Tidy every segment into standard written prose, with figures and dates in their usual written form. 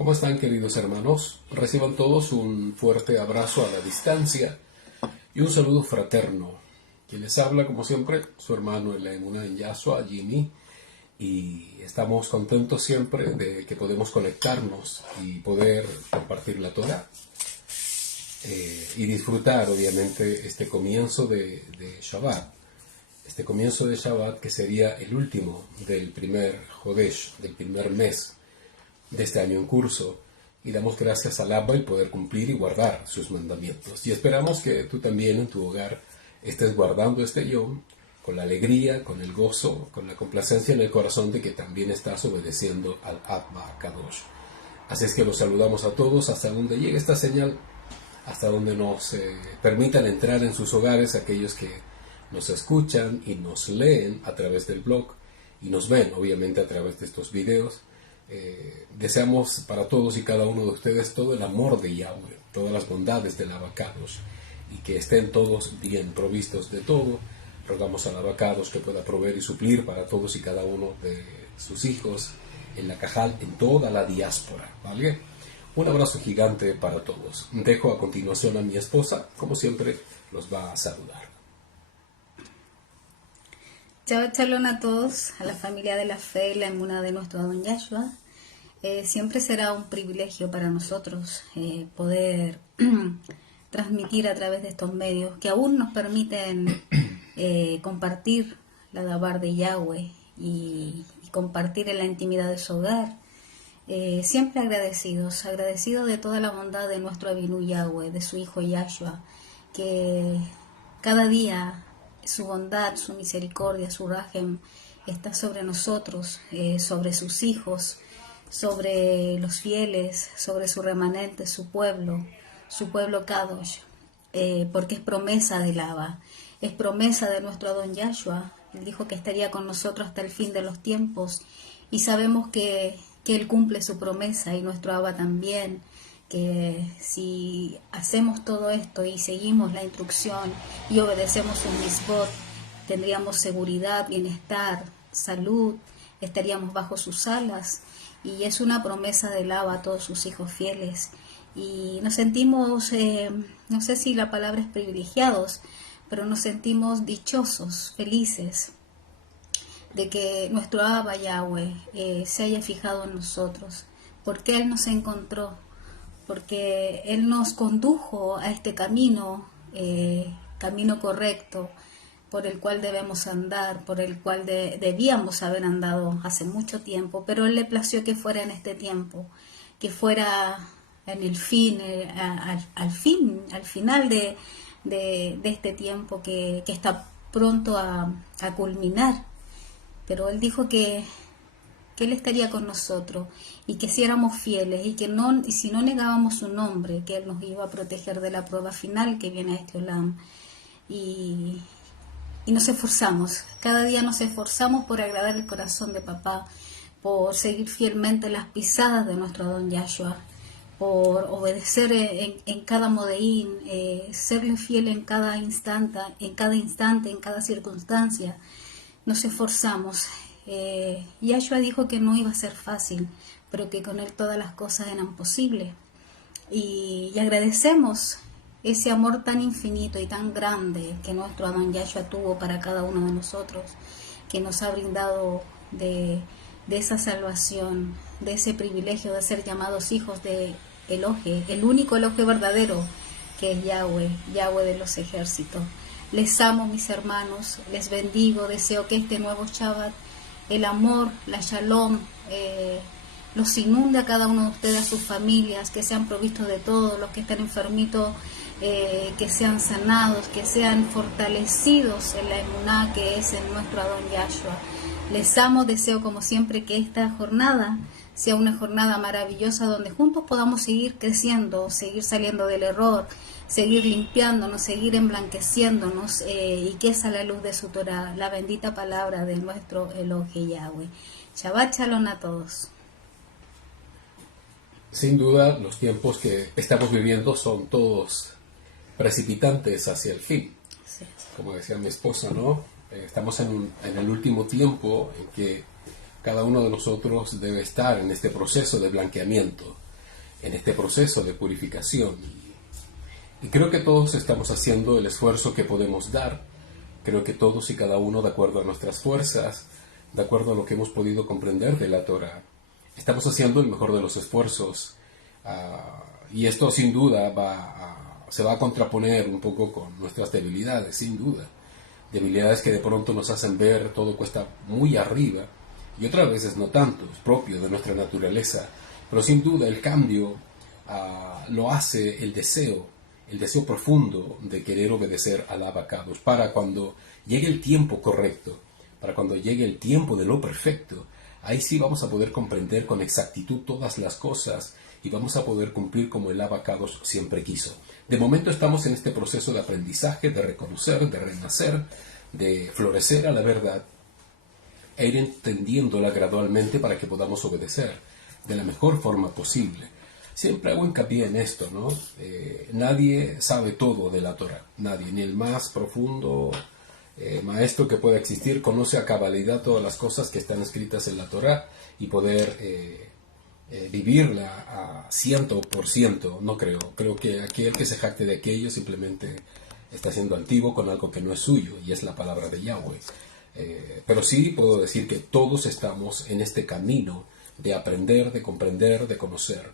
¿Cómo están, queridos hermanos? Reciban todos un fuerte abrazo a la distancia y un saludo fraterno. Quien les habla, como siempre, su hermano en la emuná en Yahshua, Jimmy, y estamos contentos siempre de que podemos conectarnos y poder compartir la Torah y disfrutar, obviamente, este comienzo de Shabbat. Este comienzo de Shabbat que sería el último del primer Jodesh, del primer mes de este año en curso, y damos gracias al Abba y poder cumplir y guardar sus mandamientos. Y esperamos que tú también en tu hogar estés guardando este Yom con la alegría, con el gozo, con la complacencia en el corazón de que también estás obedeciendo al Abba Kadosh. Así es que los saludamos a todos hasta donde llegue esta señal, hasta donde nos permitan entrar en sus hogares aquellos que nos escuchan y nos leen a través del blog y nos ven obviamente a través de estos videos. Deseamos para todos y cada uno de ustedes todo el amor de Yahweh, todas las bondades del Abba Kadosh, y que estén todos bien provistos de todo. Rogamos al Abba Kadosh que pueda proveer y suplir para todos y cada uno de sus hijos en la Cajal, en toda la diáspora, ¿vale? Un abrazo gigante para todos. Dejo a continuación a mi esposa, como siempre, los va a saludar. Shabbat Shalom a todos, a la familia de la fe y la emuná de nuestro Adón Yahshua. Siempre será un privilegio para nosotros poder transmitir a través de estos medios que aún nos permiten compartir la Dabar de Yahweh y compartir en la intimidad de su hogar. Siempre agradecidos de toda la bondad de nuestro Abinu Yahweh, de su Hijo Yahshua, que cada día su bondad, su misericordia, su rajem está sobre nosotros, sobre sus hijos, sobre los fieles, sobre su remanente, su pueblo Kadosh, porque es promesa del Abba, es promesa de nuestro Adón Yahshua. Él dijo que estaría con nosotros hasta el fin de los tiempos y sabemos que Él cumple su promesa y nuestro Abba también, que si hacemos todo esto y seguimos la instrucción y obedecemos sus mitzvot, tendríamos seguridad, bienestar, salud, estaríamos bajo sus alas, y es una promesa del Abba a todos sus hijos fieles. Y nos sentimos, no sé si la palabra es privilegiados, pero nos sentimos dichosos, felices, de que nuestro Abba Yahweh se haya fijado en nosotros, porque Él nos encontró, porque Él nos condujo a este camino correcto, por el cual debemos andar, por el cual debíamos haber andado hace mucho tiempo, pero Él le plació que fuera en este tiempo, que fuera en el fin, al final de este tiempo que está pronto a culminar. Pero Él dijo que Él estaría con nosotros y que si éramos fieles y si no negábamos su nombre, que Él nos iba a proteger de la prueba final que viene a este Olam. Y nos esforzamos, cada día nos esforzamos por agradar el corazón de papá, por seguir fielmente las pisadas de nuestro Adón Yahshua, por obedecer en cada modeín, serle fiel en cada instante, en cada circunstancia. Nos esforzamos. Yahshua dijo que no iba a ser fácil, pero que con Él todas las cosas eran posibles. Y agradecemos ese amor tan infinito y tan grande que nuestro Adón Yahshua tuvo para cada uno de nosotros, que nos ha brindado de esa salvación, de ese privilegio de ser llamados hijos de Elohe, el único Elohe verdadero, que es Yahweh de los ejércitos. Les amo, mis hermanos, les bendigo, deseo que este nuevo Shabbat, el amor, la shalom, los inunde a cada uno de ustedes, a sus familias, que sean provistos de todo, los que están enfermitos, que sean sanados, que sean fortalecidos en la emuná que es en nuestro Adón Yahshua. Les amo, deseo como siempre que esta jornada sea una jornada maravillosa donde juntos podamos seguir creciendo, seguir saliendo del error, seguir limpiándonos, seguir emblanqueciéndonos y que esa la luz de su Torah, la bendita palabra de nuestro Elohe Yahweh. Shabbat Shalom a todos. Sin duda, los tiempos que estamos viviendo son todos precipitantes hacia el fin. Sí. Como decía mi esposa, ¿no? Estamos en el último tiempo en que cada uno de nosotros debe estar en este proceso de blanqueamiento, en este proceso de purificación. Y creo que todos estamos haciendo el esfuerzo que podemos dar. Creo que todos y cada uno, de acuerdo a nuestras fuerzas, de acuerdo a lo que hemos podido comprender de la Torah, estamos haciendo el mejor de los esfuerzos. Y esto sin duda se va a contraponer un poco con nuestras debilidades, sin duda. Debilidades que de pronto nos hacen ver todo cuesta muy arriba y otras veces no tanto, es propio de nuestra naturaleza. Pero sin duda el cambio lo hace el deseo profundo de querer obedecer al Abacados para cuando llegue el tiempo correcto, para cuando llegue el tiempo de lo perfecto. Ahí sí vamos a poder comprender con exactitud todas las cosas y vamos a poder cumplir como el Abacados siempre quiso. De momento estamos en este proceso de aprendizaje, de reconocer, de renacer, de florecer a la verdad e ir entendiéndola gradualmente para que podamos obedecer de la mejor forma posible. Siempre hago hincapié en esto, ¿no? Nadie sabe todo de la Torah, nadie, ni el más profundo maestro que pueda existir conoce a cabalidad todas las cosas que están escritas en la Torah y poder vivirla a 100%, no creo. Creo que aquel que se jacte de aquello simplemente está siendo antiguo con algo que no es suyo y es la palabra de Yahweh. Pero sí puedo decir que todos estamos en este camino de aprender, de comprender, de conocer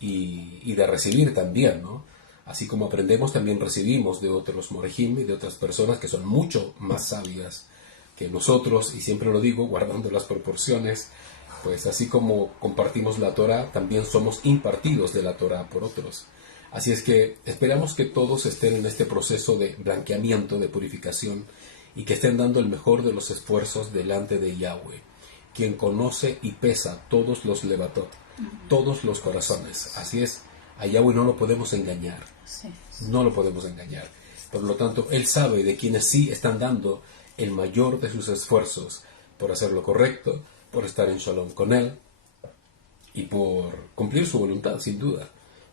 y de recibir también, ¿no? Así como aprendemos, también recibimos de otros morejim y de otras personas que son mucho más sabias que nosotros, y siempre lo digo, guardando las proporciones, pues así como compartimos la Torah, también somos impartidos de la Torah por otros. Así es que esperamos que todos estén en este proceso de blanqueamiento, de purificación, y que estén dando el mejor de los esfuerzos delante de Yahweh, quien conoce y pesa todos los levatot, todos los corazones. Así es, a Yahweh no lo podemos engañar, no lo podemos engañar. Por lo tanto, Él sabe de quienes sí están dando el mayor de sus esfuerzos por hacer lo correcto, por estar en shalom con Él y por cumplir su voluntad, sin duda,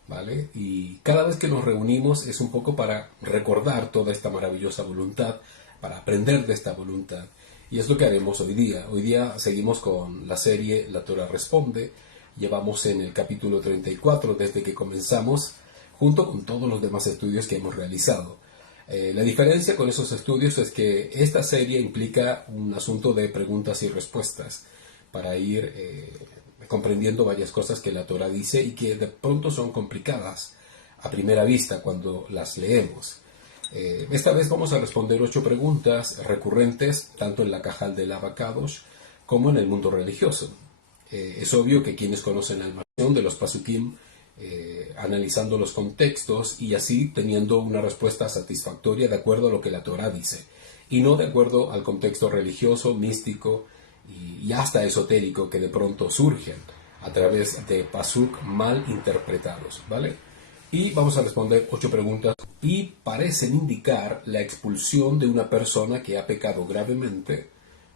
¿vale? Y cada vez que nos reunimos es un poco para recordar toda esta maravillosa voluntad, para aprender de esta voluntad. Y es lo que haremos hoy día. Hoy día seguimos con la serie La Torah Responde. Llevamos en el capítulo 34 desde que comenzamos, junto con todos los demás estudios que hemos realizado. La diferencia con esos estudios es que esta serie implica un asunto de preguntas y respuestas para ir comprendiendo varias cosas que la Torah dice y que de pronto son complicadas a primera vista cuando las leemos. Esta vez vamos a responder 8 preguntas recurrentes tanto en la Cajal del Abacados como en el mundo religioso. Es obvio que quienes conocen la información de los Pasukim, analizando los contextos y así teniendo una respuesta satisfactoria de acuerdo a lo que la Torah dice, y no de acuerdo al contexto religioso, místico y hasta esotérico que de pronto surgen a través de pasuk mal interpretados, ¿vale? Y vamos a responder 8 preguntas y parecen indicar la expulsión de una persona que ha pecado gravemente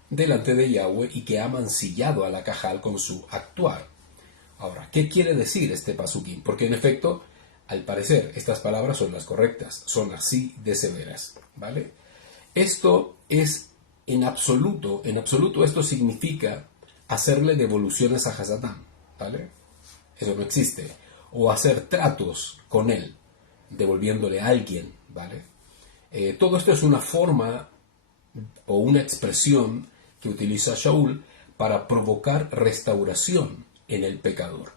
delante de Yahweh y que ha mancillado a la Cajal con su actuar. Ahora, ¿qué quiere decir este pasukim? Porque en efecto, al parecer, estas palabras son las correctas, son así de severas, ¿vale? Esto es en absoluto esto significa hacerle devoluciones a Hasatán, ¿vale? Eso no existe. O hacer tratos con él, devolviéndole a alguien, ¿vale? Todo esto es una forma o una expresión que utiliza Shaul para provocar restauración en el pecador.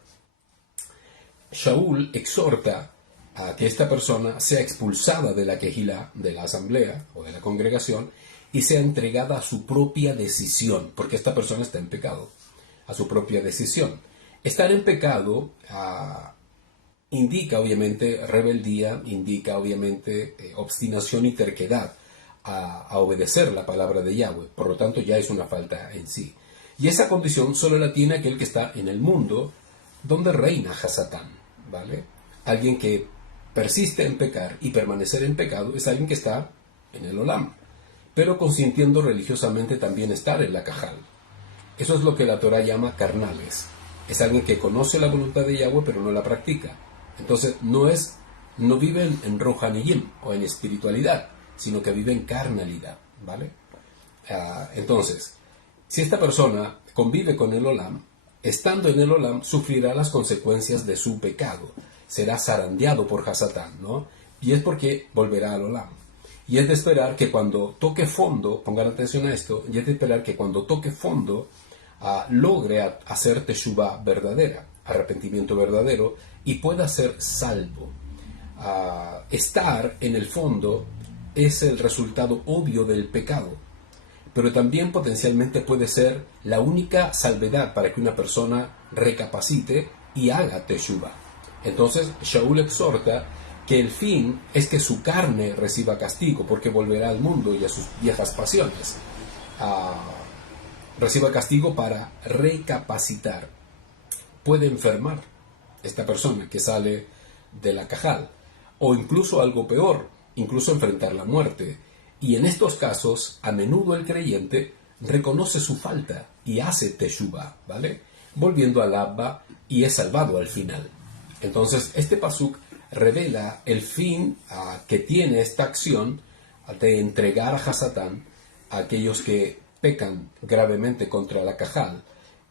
Shaul exhorta a que esta persona sea expulsada de la quejilá, de la asamblea o de la congregación, y sea entregada a su propia decisión, porque esta persona está en pecado, a su propia decisión. Estar en pecado indica obviamente rebeldía, indica obviamente obstinación y terquedad a obedecer la palabra de Yahweh. Por lo tanto, ya es una falta en sí. Y esa condición solo la tiene aquel que está en el mundo donde reina Hasatán, ¿vale? Alguien que persiste en pecar y permanecer en pecado es alguien que está en el Olam, pero consintiendo religiosamente también estar en la Cajal. Eso es lo que la Torah llama carnales. Es alguien que conoce la voluntad de Yahweh pero no la practica. Entonces no vive en Rohaniyim o en espiritualidad, sino que vive en carnalidad, ¿vale? Entonces, si esta persona convive con el Olam, estando en el Olam, sufrirá las consecuencias de su pecado. Será zarandeado por Hasatán, ¿no? Y es porque volverá al Olam. Y es de esperar que cuando toque fondo, pongan atención a esto, y es de esperar que cuando toque fondo, logre hacer teshuvah verdadera, arrepentimiento verdadero, y pueda ser salvo. Estar en el fondo es el resultado obvio del pecado, pero también potencialmente puede ser la única salvedad para que una persona recapacite y haga teshuvah. Entonces Shaul exhorta que el fin es que su carne reciba castigo, porque volverá al mundo y a sus viejas pasiones. Reciba castigo para recapacitar. Puede enfermar esta persona que sale de la cajal, o incluso algo peor, incluso enfrentar la muerte. Y en estos casos, a menudo el creyente reconoce su falta y hace teshuvah, ¿vale? Volviendo al Abba, y es salvado al final. Entonces, este pasuk revela el fin que tiene esta acción de entregar a Hasatán a aquellos que pecan gravemente contra la cajal,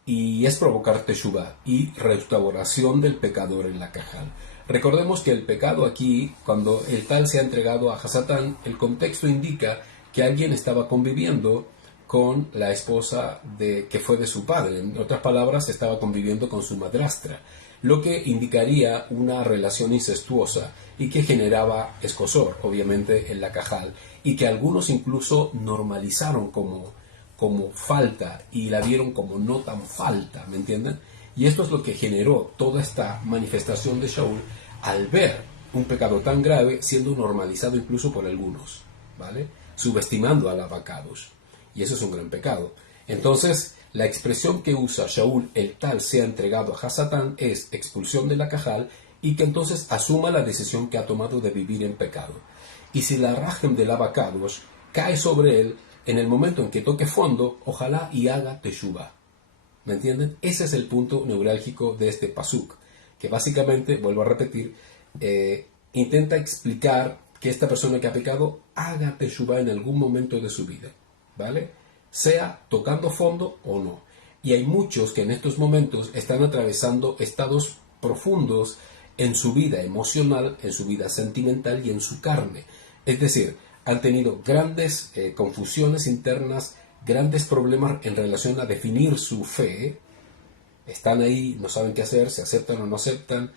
y es provocar teshuvah y restauración del pecador en la cajal. Recordemos que el pecado aquí, cuando el tal se ha entregado a Hasatán, el contexto indica que alguien estaba conviviendo con la esposa que fue de su padre. En otras palabras, estaba conviviendo con su madrastra, lo que indicaría una relación incestuosa y que generaba escozor, obviamente, en la cajal, y que algunos incluso normalizaron como falta y la vieron como no tan falta, ¿me entienden? Y esto es lo que generó toda esta manifestación de Shaul al ver un pecado tan grave siendo normalizado incluso por algunos, ¿vale? Subestimando al abacados. Y eso es un gran pecado. Entonces, la expresión que usa Shaul, el tal sea entregado a Hasatán, es expulsión de la cajal, y que entonces asuma la decisión que ha tomado de vivir en pecado. Y si la rajem del abacados cae sobre él, en el momento en que toque fondo, ojalá y haga teshuvah. ¿Me entienden? Ese es el punto neurálgico de este pasuk, que básicamente, vuelvo a repetir, intenta explicar que esta persona que ha pecado haga teshuvah en algún momento de su vida, ¿vale? Sea tocando fondo o no. Y hay muchos que en estos momentos están atravesando estados profundos en su vida emocional, en su vida sentimental y en su carne. Es decir, han tenido grandes confusiones internas, grandes problemas en relación a definir su fe. Están ahí, no saben qué hacer, si aceptan o no aceptan,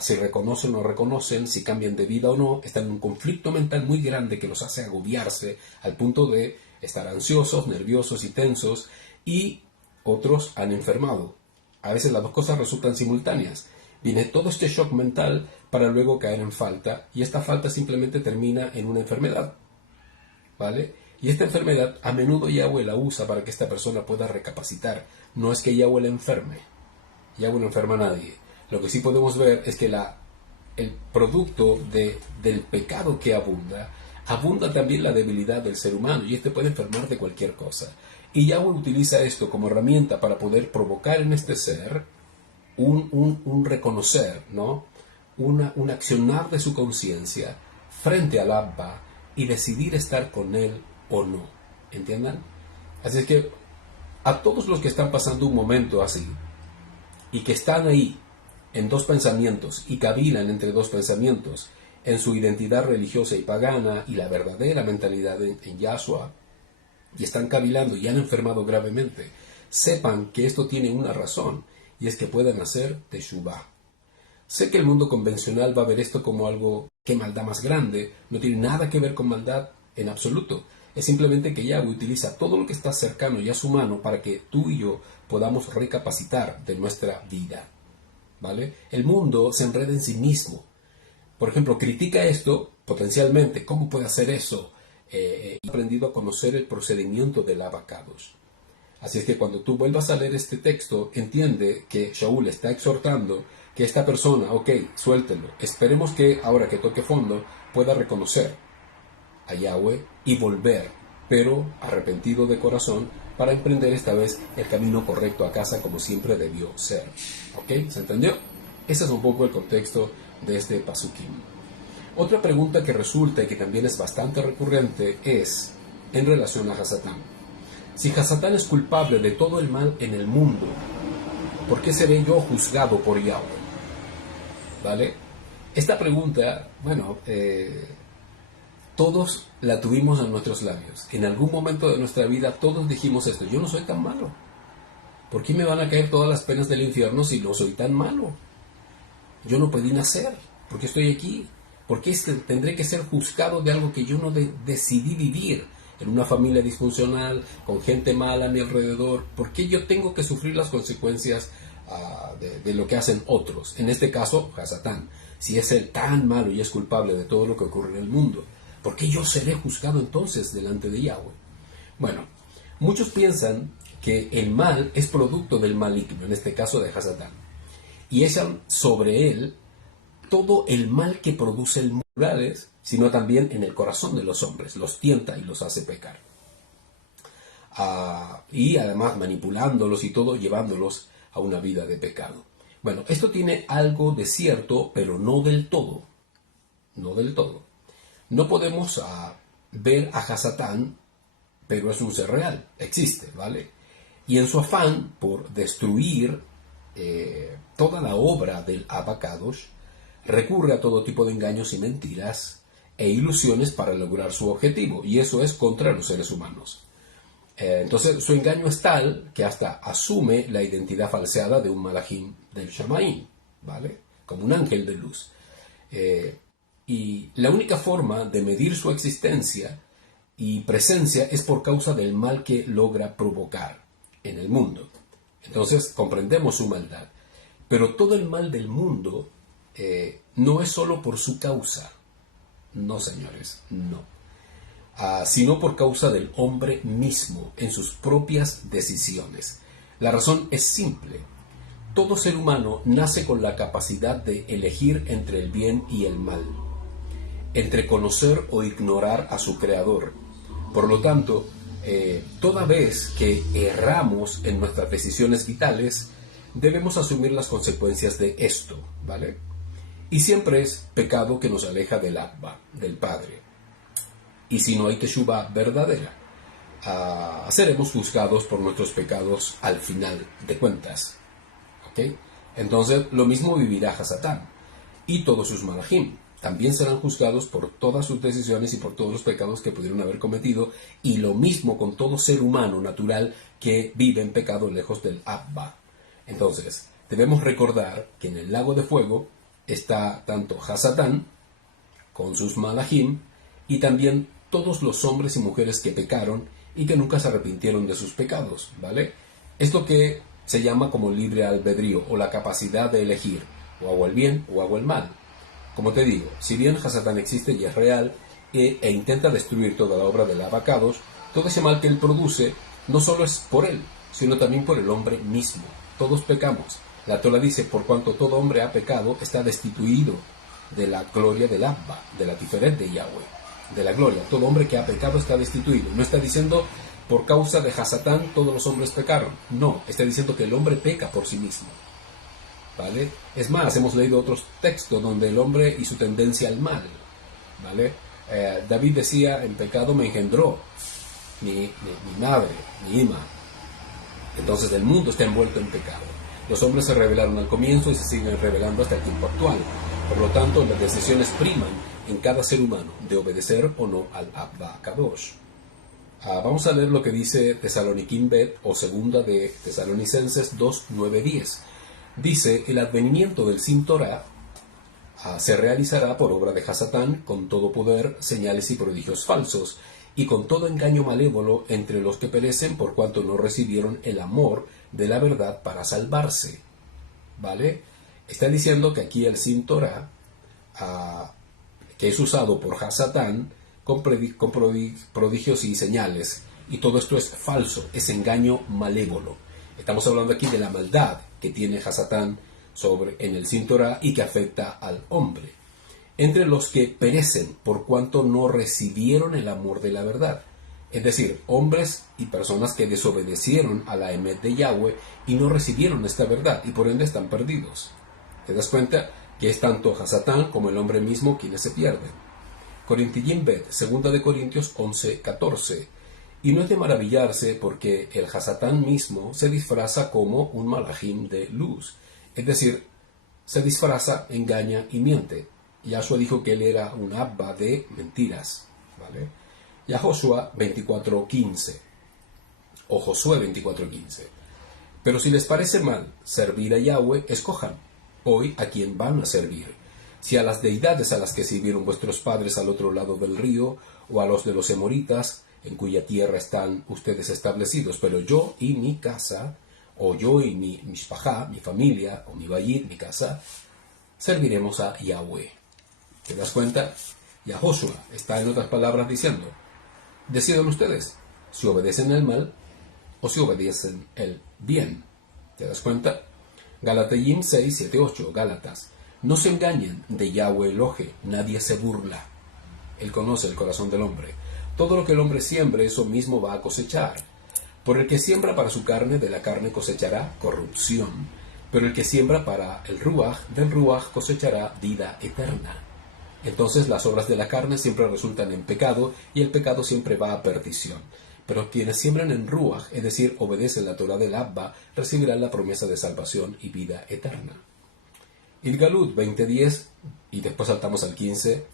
si reconocen o no reconocen, si cambian de vida o no. Están en un conflicto mental muy grande que los hace agobiarse al punto de estar ansiosos, nerviosos y tensos, y otros han enfermado. A veces las dos cosas resultan simultáneas. Viene todo este shock mental para luego caer en falta, y esta falta simplemente termina en una enfermedad, ¿vale? Y esta enfermedad a menudo Yahweh la usa para que esta persona pueda recapacitar. No es que Yahweh la enferme. Yahweh no enferma a nadie. Lo que sí podemos ver es que el producto del pecado que abunda también la debilidad del ser humano, y este puede enfermar de cualquier cosa. Y Yahweh utiliza esto como herramienta para poder provocar en este ser un reconocer, ¿no? Un accionar de su conciencia frente al Abba y decidir estar con él o no. ¿Entiendan? Así es que a todos los que están pasando un momento así y que están ahí en dos pensamientos y cavilan entre dos pensamientos, en su identidad religiosa y pagana y la verdadera mentalidad en Yahshua, y están cavilando y han enfermado gravemente, sepan que esto tiene una razón, y es que puedan hacer teshuvah. Sé que el mundo convencional va a ver esto como algo, qué maldad más grande, no tiene nada que ver con maldad en absoluto. Es simplemente que Yahweh utiliza todo lo que está cercano y a su mano para que tú y yo podamos recapacitar de nuestra vida, ¿vale? El mundo se enreda en sí mismo. Por ejemplo, critica esto potencialmente. ¿Cómo puede hacer eso? He aprendido a conocer el procedimiento del abacados. Así es que cuando tú vuelvas a leer este texto, entiende que Shaul está exhortando que esta persona, ok, suéltelo. Esperemos que ahora que toque fondo pueda reconocer a Yahweh y volver, pero arrepentido de corazón, para emprender esta vez el camino correcto a casa como siempre debió ser. ¿Ok? ¿Se entendió? Ese es un poco el contexto de este pasukim. Otra pregunta que resulta y que también es bastante recurrente es en relación a Hasatán. Si Hasatán es culpable de todo el mal en el mundo, ¿por qué seré yo juzgado por Yahweh? ¿Vale? Esta pregunta, bueno, todos la tuvimos en nuestros labios. En algún momento de nuestra vida todos dijimos esto: yo no soy tan malo. ¿Por qué me van a caer todas las penas del infierno si no soy tan malo? Yo no pedí nacer. ¿Por qué estoy aquí? ¿Por qué tendré que ser juzgado de algo que yo no decidí vivir? En una familia disfuncional, con gente mala a mi alrededor. ¿Por qué yo tengo que sufrir las consecuencias de lo que hacen otros? En este caso, Hasatán. Si es él tan malo y es culpable de todo lo que ocurre en el mundo, ¿por qué yo seré juzgado entonces delante de Yahweh? Bueno, muchos piensan que el mal es producto del maligno, en este caso de Hasatán, y echan sobre él todo el mal que produce el morales, sino también en el corazón de los hombres, los tienta y los hace pecar. Y además manipulándolos y todo, llevándolos a una vida de pecado. Bueno, esto tiene algo de cierto, pero no del todo. No del todo. No podemos ver a Hasatán, pero es un ser real, existe, ¿vale? Y en su afán por destruir toda la obra del Abacadosh, recurre a todo tipo de engaños y mentiras e ilusiones para lograr su objetivo, y eso es contra los seres humanos. Entonces su engaño es tal que hasta asume la identidad falseada de un malajim del Shamaim, ¿vale? Como un ángel de luz. Y la única forma de medir su existencia y presencia es por causa del mal que logra provocar en el mundo. Entonces comprendemos su maldad. Pero todo el mal del mundo no es solo por su causa. No, señores, no. Sino por causa del hombre mismo en sus propias decisiones. La razón es simple. Todo ser humano nace con la capacidad de elegir entre el bien y el mal, entre conocer o ignorar a su creador. Por lo tanto, toda vez que erramos en nuestras decisiones vitales, debemos asumir las consecuencias de esto, ¿vale? Y siempre es pecado que nos aleja del Abba, del Padre. Y si no hay Teshuvah verdadera, seremos juzgados por nuestros pecados al final de cuentas. ¿Ok? Entonces, lo mismo vivirá Hasatán y todos sus malajim. También serán juzgados por todas sus decisiones y por todos los pecados que pudieron haber cometido, y lo mismo con todo ser humano natural que vive en pecado lejos del Abba. Entonces, debemos recordar que en el lago de fuego está tanto Hasatán con sus malajim y también todos los hombres y mujeres que pecaron y que nunca se arrepintieron de sus pecados, ¿vale? Es lo que se llama como libre albedrío, o la capacidad de elegir, o hago el bien o hago el mal. Como te digo, si bien Hasatán existe y es real, e intenta destruir toda la obra del Abacados, todo ese mal que él produce no solo es por él, sino también por el hombre mismo. Todos pecamos. La Torah dice: por cuanto todo hombre ha pecado, está destituido de la gloria del Abba, de la Tiferet de Yahweh, de la gloria. Todo hombre que ha pecado está destituido. No está diciendo por causa de Hasatán todos los hombres pecaron. No, está diciendo que el hombre peca por sí mismo, ¿vale? Es más, hemos leído otros textos donde el hombre y su tendencia al mal, ¿vale? David decía: en pecado me engendró mi madre, mi Ima. Entonces el mundo está envuelto en pecado. Los hombres se rebelaron al comienzo y se siguen rebelando hasta el tiempo actual. Por lo tanto, las decisiones priman en cada ser humano de obedecer o no al Abba Kadosh. Vamos a leer lo que dice Tesaloniquín Bet, o segunda de Tesalonicenses 2, 9, 10. Dice: el advenimiento del Sin Torah se realizará por obra de Hasatán, con todo poder, señales y prodigios falsos, y con todo engaño malévolo entre los que perecen, por cuanto no recibieron el amor de la verdad para salvarse. ¿Vale? Está diciendo que aquí el Sin Torah, que es usado por Hasatán, con prodigios y señales, y todo esto es falso, es engaño malévolo. Estamos hablando aquí de la maldad que tiene Hasatán en el Sin Torah y que afecta al hombre, entre los que perecen por cuanto no recibieron el amor de la verdad. Es decir, hombres y personas que desobedecieron a la Emet de Yahweh y no recibieron esta verdad, y por ende están perdidos. ¿Te das cuenta que es tanto Hasatán como el hombre mismo quienes se pierden? Corintillín Bet, 2 de Corintios 11, 14. Y no es de maravillarse porque el Hasatán mismo se disfraza como un malajim de luz. Es decir, se disfraza, engaña y miente. Yahshua dijo que él era un abba de mentiras. ¿Vale? Yahoshua 24:15 o Josué 24:15. Pero si les parece mal servir a Yahweh, escojan hoy a quién van a servir. Si a las deidades a las que sirvieron vuestros padres al otro lado del río, o a los de los emoritas, en cuya tierra están ustedes establecidos. Pero yo y mi casa, o yo y mi mishpajá, mi familia, o mi bayit, mi casa, serviremos a Yahweh. ¿Te das cuenta? Yahoshua está en otras palabras diciendo, decidan ustedes si obedecen el mal o si obedecen el bien. ¿Te das cuenta? Galatayim 6, 7, 8. Gálatas. No se engañen, de Yahweh Elohe, nadie se burla. Él conoce el corazón del hombre. Todo lo que el hombre siembre, eso mismo va a cosechar. Por el que siembra para su carne, de la carne cosechará corrupción. Pero el que siembra para el Ruach, del Ruach cosechará vida eterna. Entonces las obras de la carne siempre resultan en pecado, y el pecado siempre va a perdición. Pero quienes siembran en Ruach, es decir, obedecen la Torah del Abba, recibirán la promesa de salvación y vida eterna. Idgalut 20:10, y después saltamos al 15,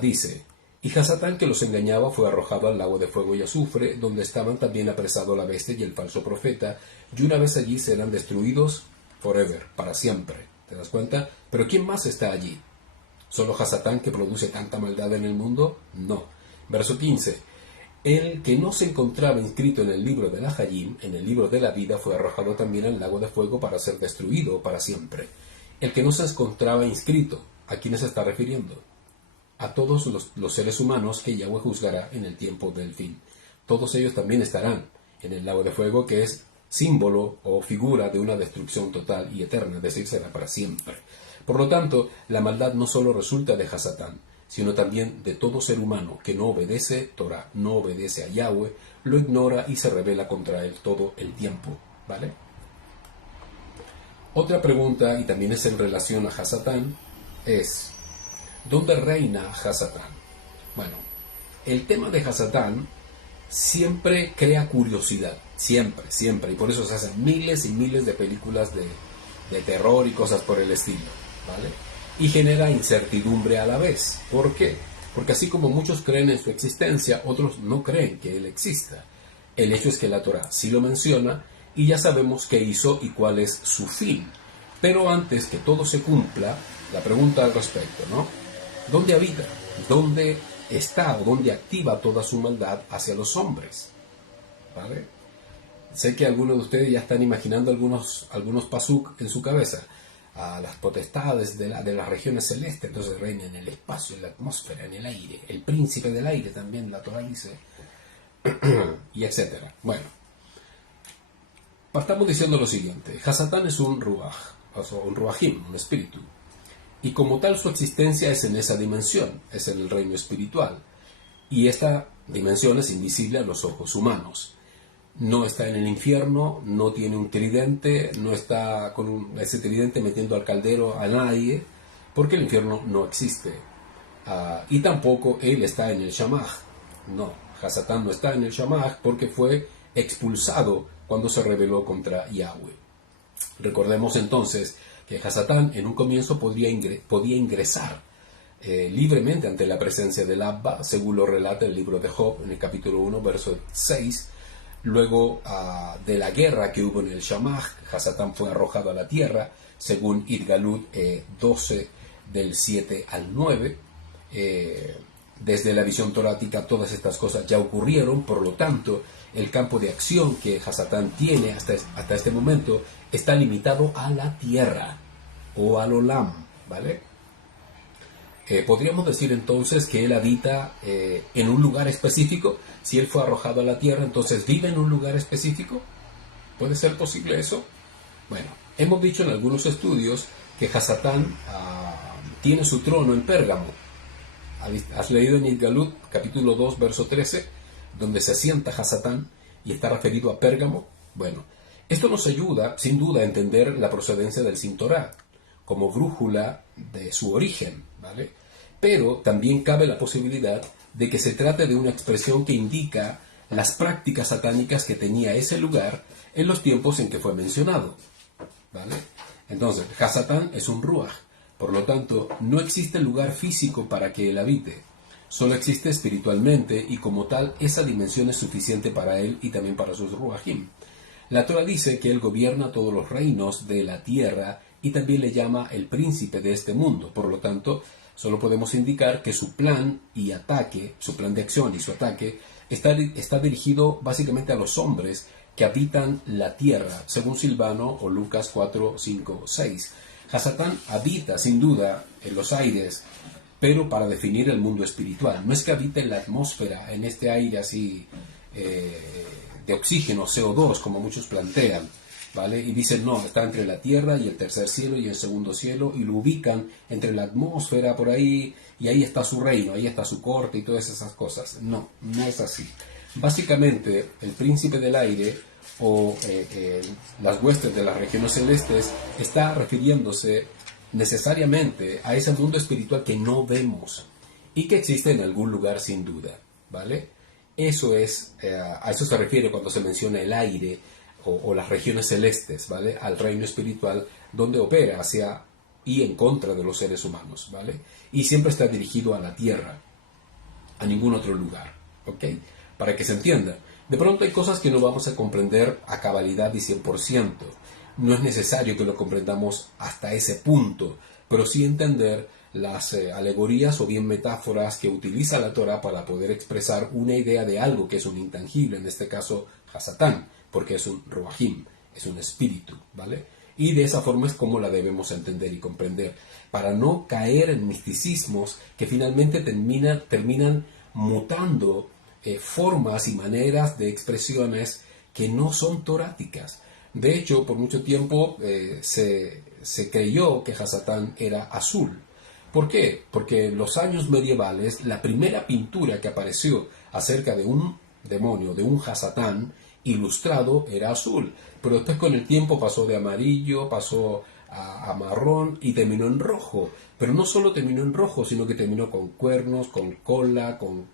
dice, y Hasatán, que los engañaba, fue arrojado al lago de fuego y azufre, donde estaban también apresado la bestia y el falso profeta, y una vez allí serán destruidos forever, para siempre. ¿Te das cuenta? Pero ¿quién más está allí? ¿Solo Hasatán, que produce tanta maldad en el mundo? No. Verso 15. El que no se encontraba inscrito en el libro de la Hayim, en el libro de la vida, fue arrojado también al lago de fuego para ser destruido para siempre. El que no se encontraba inscrito, ¿a quién se está refiriendo? A todos los seres humanos que Yahweh juzgará en el tiempo del fin. Todos ellos también estarán en el lago de fuego, que es símbolo o figura de una destrucción total y eterna, es decir, será para siempre. Por lo tanto, la maldad no solo resulta de Hasatán, sino también de todo ser humano que no obedece Torah, no obedece a Yahweh, lo ignora y se rebela contra él todo el tiempo. ¿Vale? Otra pregunta, y también es en relación a Hasatán, es, ¿dónde reina Hasatán? Bueno, el tema de Hasatán siempre crea curiosidad, siempre, y por eso se hacen miles y miles de películas de terror y cosas por el estilo, ¿vale? Y genera incertidumbre a la vez. ¿Por qué? Porque así como muchos creen en su existencia, otros no creen que él exista. El hecho es que la Torah sí lo menciona y ya sabemos qué hizo y cuál es su fin. Pero antes que todo se cumpla, la pregunta al respecto, ¿no? ¿Dónde habita? ¿Dónde está o dónde activa toda su maldad hacia los hombres? ¿Vale? Sé que algunos de ustedes ya están imaginando algunos pasuk en su cabeza. A las potestades de las regiones celestes, entonces reina en el espacio, en la atmósfera, en el aire, el príncipe del aire también, la Torah dice, y etcétera. Bueno, partamos diciendo lo siguiente: Hasatán es un ruach, o sea, un ruachim, un espíritu, y como tal su existencia es en esa dimensión, es en el reino espiritual, y esta dimensión es invisible a los ojos humanos. No está en el infierno, no tiene un tridente, no está con ese tridente metiendo al caldero a nadie, porque el infierno no existe. Y tampoco él está en el Shamaj. No, Hasatán no está en el Shamaj porque fue expulsado cuando se rebeló contra Yahweh. Recordemos entonces que Hasatán en un comienzo podía ingresar libremente ante la presencia del Abba, según lo relata el libro de Job en el capítulo 1, verso 6. Luego de la guerra que hubo en el Shamaj, Hasatán fue arrojado a la tierra, según Idgalut 12, del 7 al 9. Desde la visión torática todas estas cosas ya ocurrieron, por lo tanto, el campo de acción que Hasatán tiene hasta este momento está limitado a la tierra, o al Olam, ¿vale? Podríamos decir entonces que él habita en un lugar específico. Si él fue arrojado a la tierra, entonces vive en un lugar específico. ¿Puede ser posible eso? Bueno, hemos dicho en algunos estudios que Hasatán tiene su trono en Pérgamo. ¿Has leído en Idgalut, capítulo 2, verso 13, donde se sienta Hasatán y está referido a Pérgamo? Bueno, esto nos ayuda, sin duda, a entender la procedencia del Sin Torah como brújula de su origen, ¿vale? Pero también cabe la posibilidad de que se trate de una expresión que indica las prácticas satánicas que tenía ese lugar en los tiempos en que fue mencionado. ¿Vale? Entonces, Hasatán es un ruaj, por lo tanto, no existe lugar físico para que él habite, solo existe espiritualmente y como tal, esa dimensión es suficiente para él y también para sus ruajim. La Torah dice que él gobierna todos los reinos de la tierra y también le llama el príncipe de este mundo, por lo tanto, solo podemos indicar que su plan y ataque, su plan de acción y su ataque, está dirigido básicamente a los hombres que habitan la tierra, según Silvano o Lucas 4, 5, 6. Hasatán habita, sin duda, en los aires, pero para definir el mundo espiritual. No es que habite en la atmósfera, en este aire así de oxígeno, CO2, como muchos plantean, ¿vale? Y dicen, no, está entre la tierra y el tercer cielo y el segundo cielo, y lo ubican entre la atmósfera por ahí, y ahí está su reino, ahí está su corte y todas esas cosas. No, no es así. Básicamente, el príncipe del aire o las huestes de las regiones celestes está refiriéndose necesariamente a ese mundo espiritual que no vemos y que existe en algún lugar sin duda, ¿vale? Eso es, a eso se refiere cuando se menciona el aire o las regiones celestes, ¿vale? Al reino espiritual donde opera hacia y en contra de los seres humanos, ¿vale? Y siempre está dirigido a la tierra, a ningún otro lugar, ¿ok? Para que se entienda. De pronto hay cosas que no vamos a comprender a cabalidad y 100%. No es necesario que lo comprendamos hasta ese punto, pero sí entender las alegorías o bien metáforas que utiliza la Torah para poder expresar una idea de algo que es un intangible, en este caso Hasatán, porque es un Roahim, es un espíritu, ¿vale? Y de esa forma es como la debemos entender y comprender, para no caer en misticismos que finalmente terminan mutando formas y maneras de expresiones que no son toráticas. De hecho, por mucho tiempo se creyó que Hasatán era azul. ¿Por qué? Porque en los años medievales la primera pintura que apareció acerca de un demonio, de un Hasatán ilustrado, era azul. Pero después con el tiempo pasó de amarillo, pasó a marrón y terminó en rojo. Pero no solo terminó en rojo, sino que terminó con cuernos, con cola, con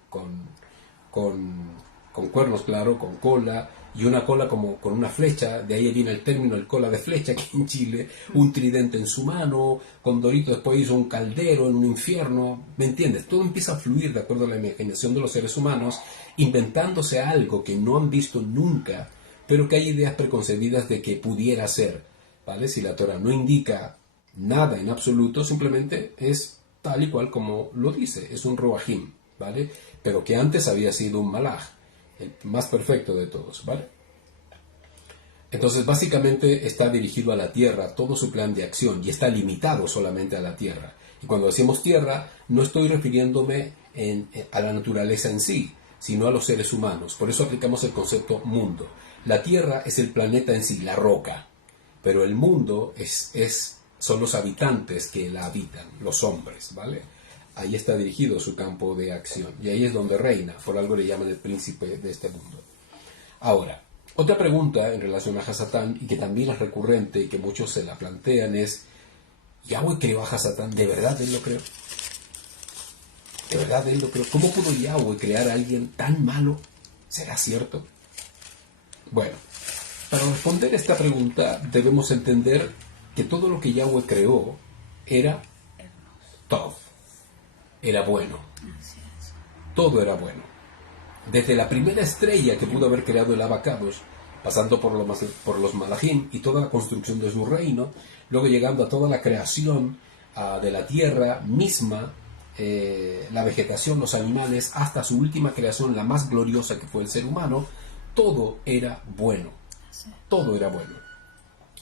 cuernos, claro, con cola, y una cola como con una flecha, de ahí viene el término el cola de flecha, que en Chile, un tridente en su mano, Condorito después hizo un caldero en un infierno, ¿me entiendes? Todo empieza a fluir de acuerdo a la imaginación de los seres humanos, inventándose algo que no han visto nunca, pero que hay ideas preconcebidas de que pudiera ser, ¿vale? Si la Torah no indica nada en absoluto, simplemente es tal y cual como lo dice, es un Roahim, ¿vale? Pero que antes había sido un Malaj, el más perfecto de todos, ¿vale? Entonces, básicamente está dirigido a la tierra, todo su plan de acción, y está limitado solamente a la tierra. Y cuando decimos tierra, no estoy refiriéndome a la naturaleza en sí, sino a los seres humanos. Por eso aplicamos el concepto mundo. La tierra es el planeta en sí, la roca, pero el mundo son los habitantes que la habitan, los hombres, ¿vale? Ahí está dirigido su campo de acción. Y ahí es donde reina. Por algo le llaman el príncipe de este mundo. Ahora, otra pregunta en relación a Hasatán, y que también es recurrente y que muchos se la plantean, es: ¿Yahweh creó a Hasatán? ¿De verdad él lo creó? ¿De verdad él lo creó? ¿Cómo pudo Yahweh crear a alguien tan malo? ¿Será cierto? Bueno, para responder esta pregunta debemos entender que todo lo que Yahweh creó era todo. Era bueno. Todo era bueno. Desde la primera estrella que pudo haber creado el Abacados, pasando por los Malachim y toda la construcción de su reino, luego llegando a toda la creación de la tierra misma, la vegetación, los animales, hasta su última creación, la más gloriosa que fue el ser humano, todo era bueno. Todo era bueno.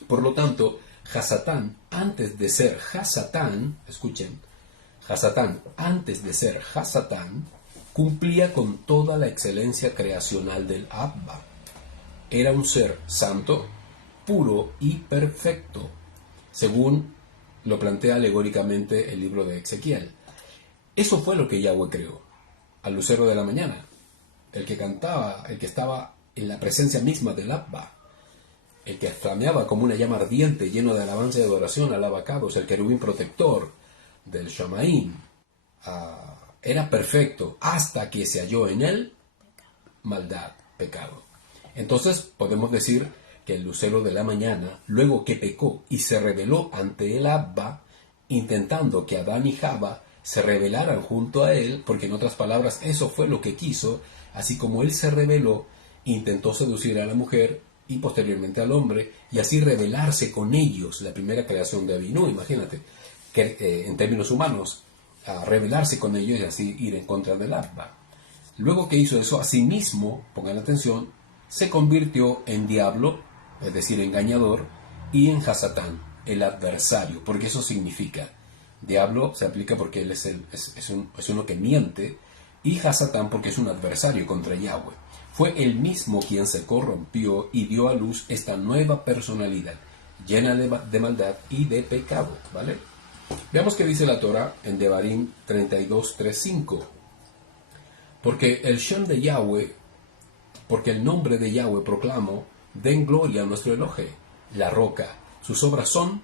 Por lo tanto, Hasatán, antes de ser Hasatán, escuchen, Hasatán, antes de ser Hasatán, cumplía con toda la excelencia creacional del Abba. Era un ser santo, puro y perfecto, según lo plantea alegóricamente el libro de Ezequiel. Eso fue lo que Yahweh creó, al lucero de la mañana, el que cantaba, el que estaba en la presencia misma del Abba, el que flameaba como una llama ardiente lleno de alabanza y adoración al Abacados, el querubín protector del Shamaín. Era perfecto hasta que se halló en él maldad, pecado. Entonces podemos decir que el lucero de la mañana, luego que pecó y se rebeló ante el Abba, intentando que Adán y Java se rebelaran junto a él, porque en otras palabras eso fue lo que quiso, así como él se rebeló, intentó seducir a la mujer y posteriormente al hombre, y así rebelarse con ellos, la primera creación de Abinú, imagínate, que en términos humanos, a rebelarse con ellos y así ir en contra del Abba. Luego que hizo eso, asimismo, pongan atención, se convirtió en diablo, es decir, engañador, y en Hasatán, el adversario, porque eso significa. Diablo se aplica porque él es uno que miente, y Hasatán porque es un adversario contra Yahweh. Fue él mismo quien se corrompió y dio a luz esta nueva personalidad, llena de maldad y de pecado, ¿vale? Veamos qué dice la Torah en Devarim 32:3-5. Porque el Shem de Yahweh, porque el nombre de Yahweh proclamo, den gloria a nuestro Elohe, la roca. Sus obras son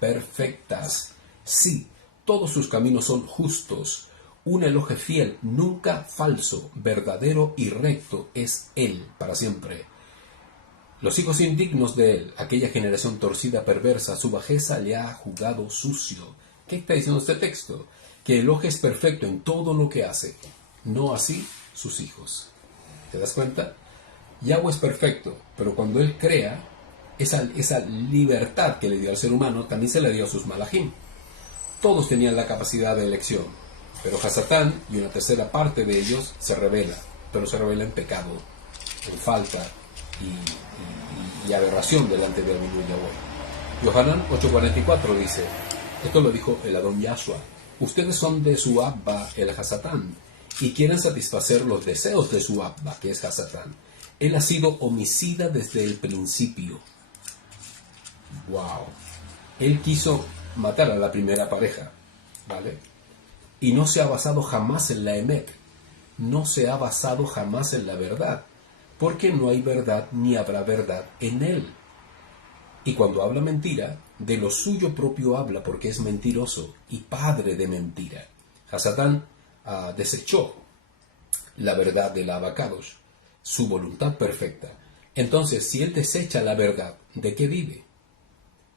perfectas. Sí, todos sus caminos son justos. Un Elohe fiel, nunca falso, verdadero y recto es Él para siempre. Los hijos indignos de Él, aquella generación torcida, perversa, su bajeza le ha jugado sucio. ¿Qué está diciendo este texto? Que Elohe es perfecto en todo lo que hace, no así sus hijos. ¿Te das cuenta? Yahweh es perfecto, pero cuando Él crea, esa libertad que le dio al ser humano, también se le dio a sus malajim. Todos tenían la capacidad de elección, pero Hasatán y una tercera parte de ellos se rebela, pero se rebela en pecado, en falta y aberración delante de Abinú Yahweh. Yohanan 8:44 dice, esto lo dijo el Adón Yahshua, ustedes son de su Abba, el Hasatán, y quieren satisfacer los deseos de su Abba, que es Hasatán. Él ha sido homicida desde el principio. Wow. Él quiso matar a la primera pareja, ¿vale? Y no se ha basado jamás en la Emet. No se ha basado jamás en la verdad, porque no hay verdad ni habrá verdad en él. Y cuando habla mentira, de lo suyo propio habla porque es mentiroso y padre de mentira. Hasatán desechó la verdad del Abacadosh, su voluntad perfecta. Entonces, si él desecha la verdad, ¿de qué vive?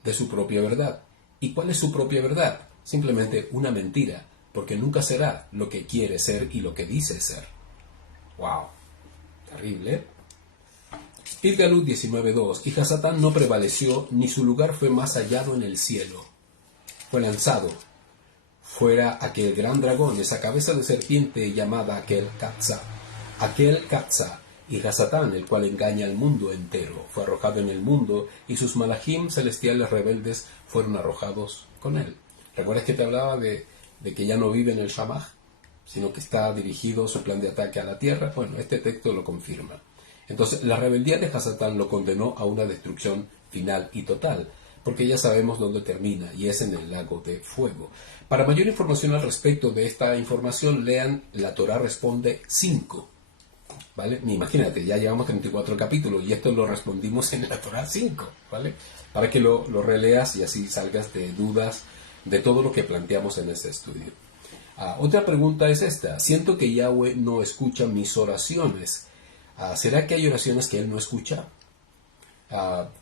De su propia verdad. ¿Y cuál es su propia verdad? Simplemente una mentira, porque nunca será lo que quiere ser y lo que dice ser. ¡Wow! Terrible, ¿eh? Idgalut 19:2. Y Hasatán no prevaleció, ni su lugar fue más hallado en el cielo. Fue lanzado fuera aquel gran dragón, esa cabeza de serpiente llamada aquel Katza, y Hasatán, el cual engaña al mundo entero, fue arrojado en el mundo, y sus malajim celestiales rebeldes fueron arrojados con él. ¿Recuerdas que te hablaba de que ya no vive en el Shamaj, sino que está dirigido su plan de ataque a la tierra? Bueno, este texto lo confirma. Entonces, la rebeldía de Hasatán lo condenó a una destrucción final y total, porque ya sabemos dónde termina, y es en el lago de fuego. Para mayor información al respecto de esta información, lean La Torah Responde 5. ¿Vale? Imagínate, ya llevamos 34 capítulos y esto lo respondimos en la Torah 5, ¿vale? Para que lo releas y así salgas de dudas de todo lo que planteamos en este estudio. Otra pregunta es esta. Siento que Yahweh no escucha mis oraciones. ¿Será que hay oraciones que Él no escucha?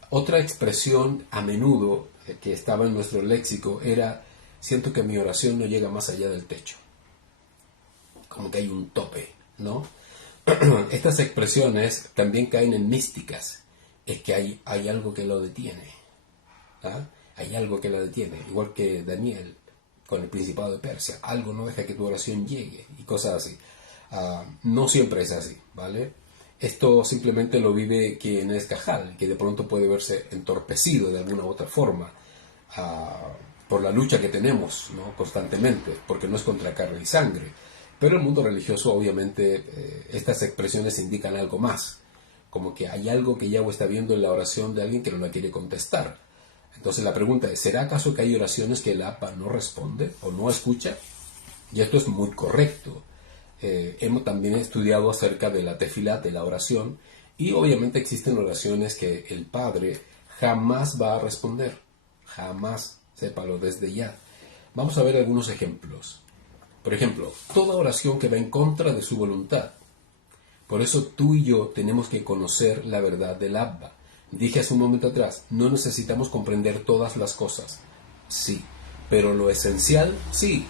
Otra expresión a menudo que estaba en nuestro léxico era: siento que mi oración no llega más allá del techo. Como que hay un tope, ¿no? Estas expresiones también caen en místicas. Es que hay algo que lo detiene. Hay algo que lo detiene. Igual que Daniel con el Principado de Persia. Algo no deja que tu oración llegue y cosas así. No siempre es así, ¿vale? Esto simplemente lo vive quien es cajal, que de pronto puede verse entorpecido de alguna u otra forma por la lucha que tenemos, ¿no? Constantemente, porque no es contra carne y sangre. Pero el mundo religioso, obviamente, estas expresiones indican algo más, como que hay algo que Yahweh está viendo en la oración de alguien que no la quiere contestar. Entonces la pregunta es: ¿será acaso que hay oraciones que el Abba no responde o no escucha? Y esto es muy correcto. Hemos también estudiado acerca de la tefilá, de la oración, y obviamente existen oraciones que el Padre jamás va a responder. Jamás, sépalo desde ya. Vamos a ver algunos ejemplos. Por ejemplo, toda oración que va en contra de su voluntad. Por eso tú y yo tenemos que conocer la verdad del Abba. Dije hace un momento atrás, no necesitamos comprender todas las cosas. Sí, pero lo esencial, sí.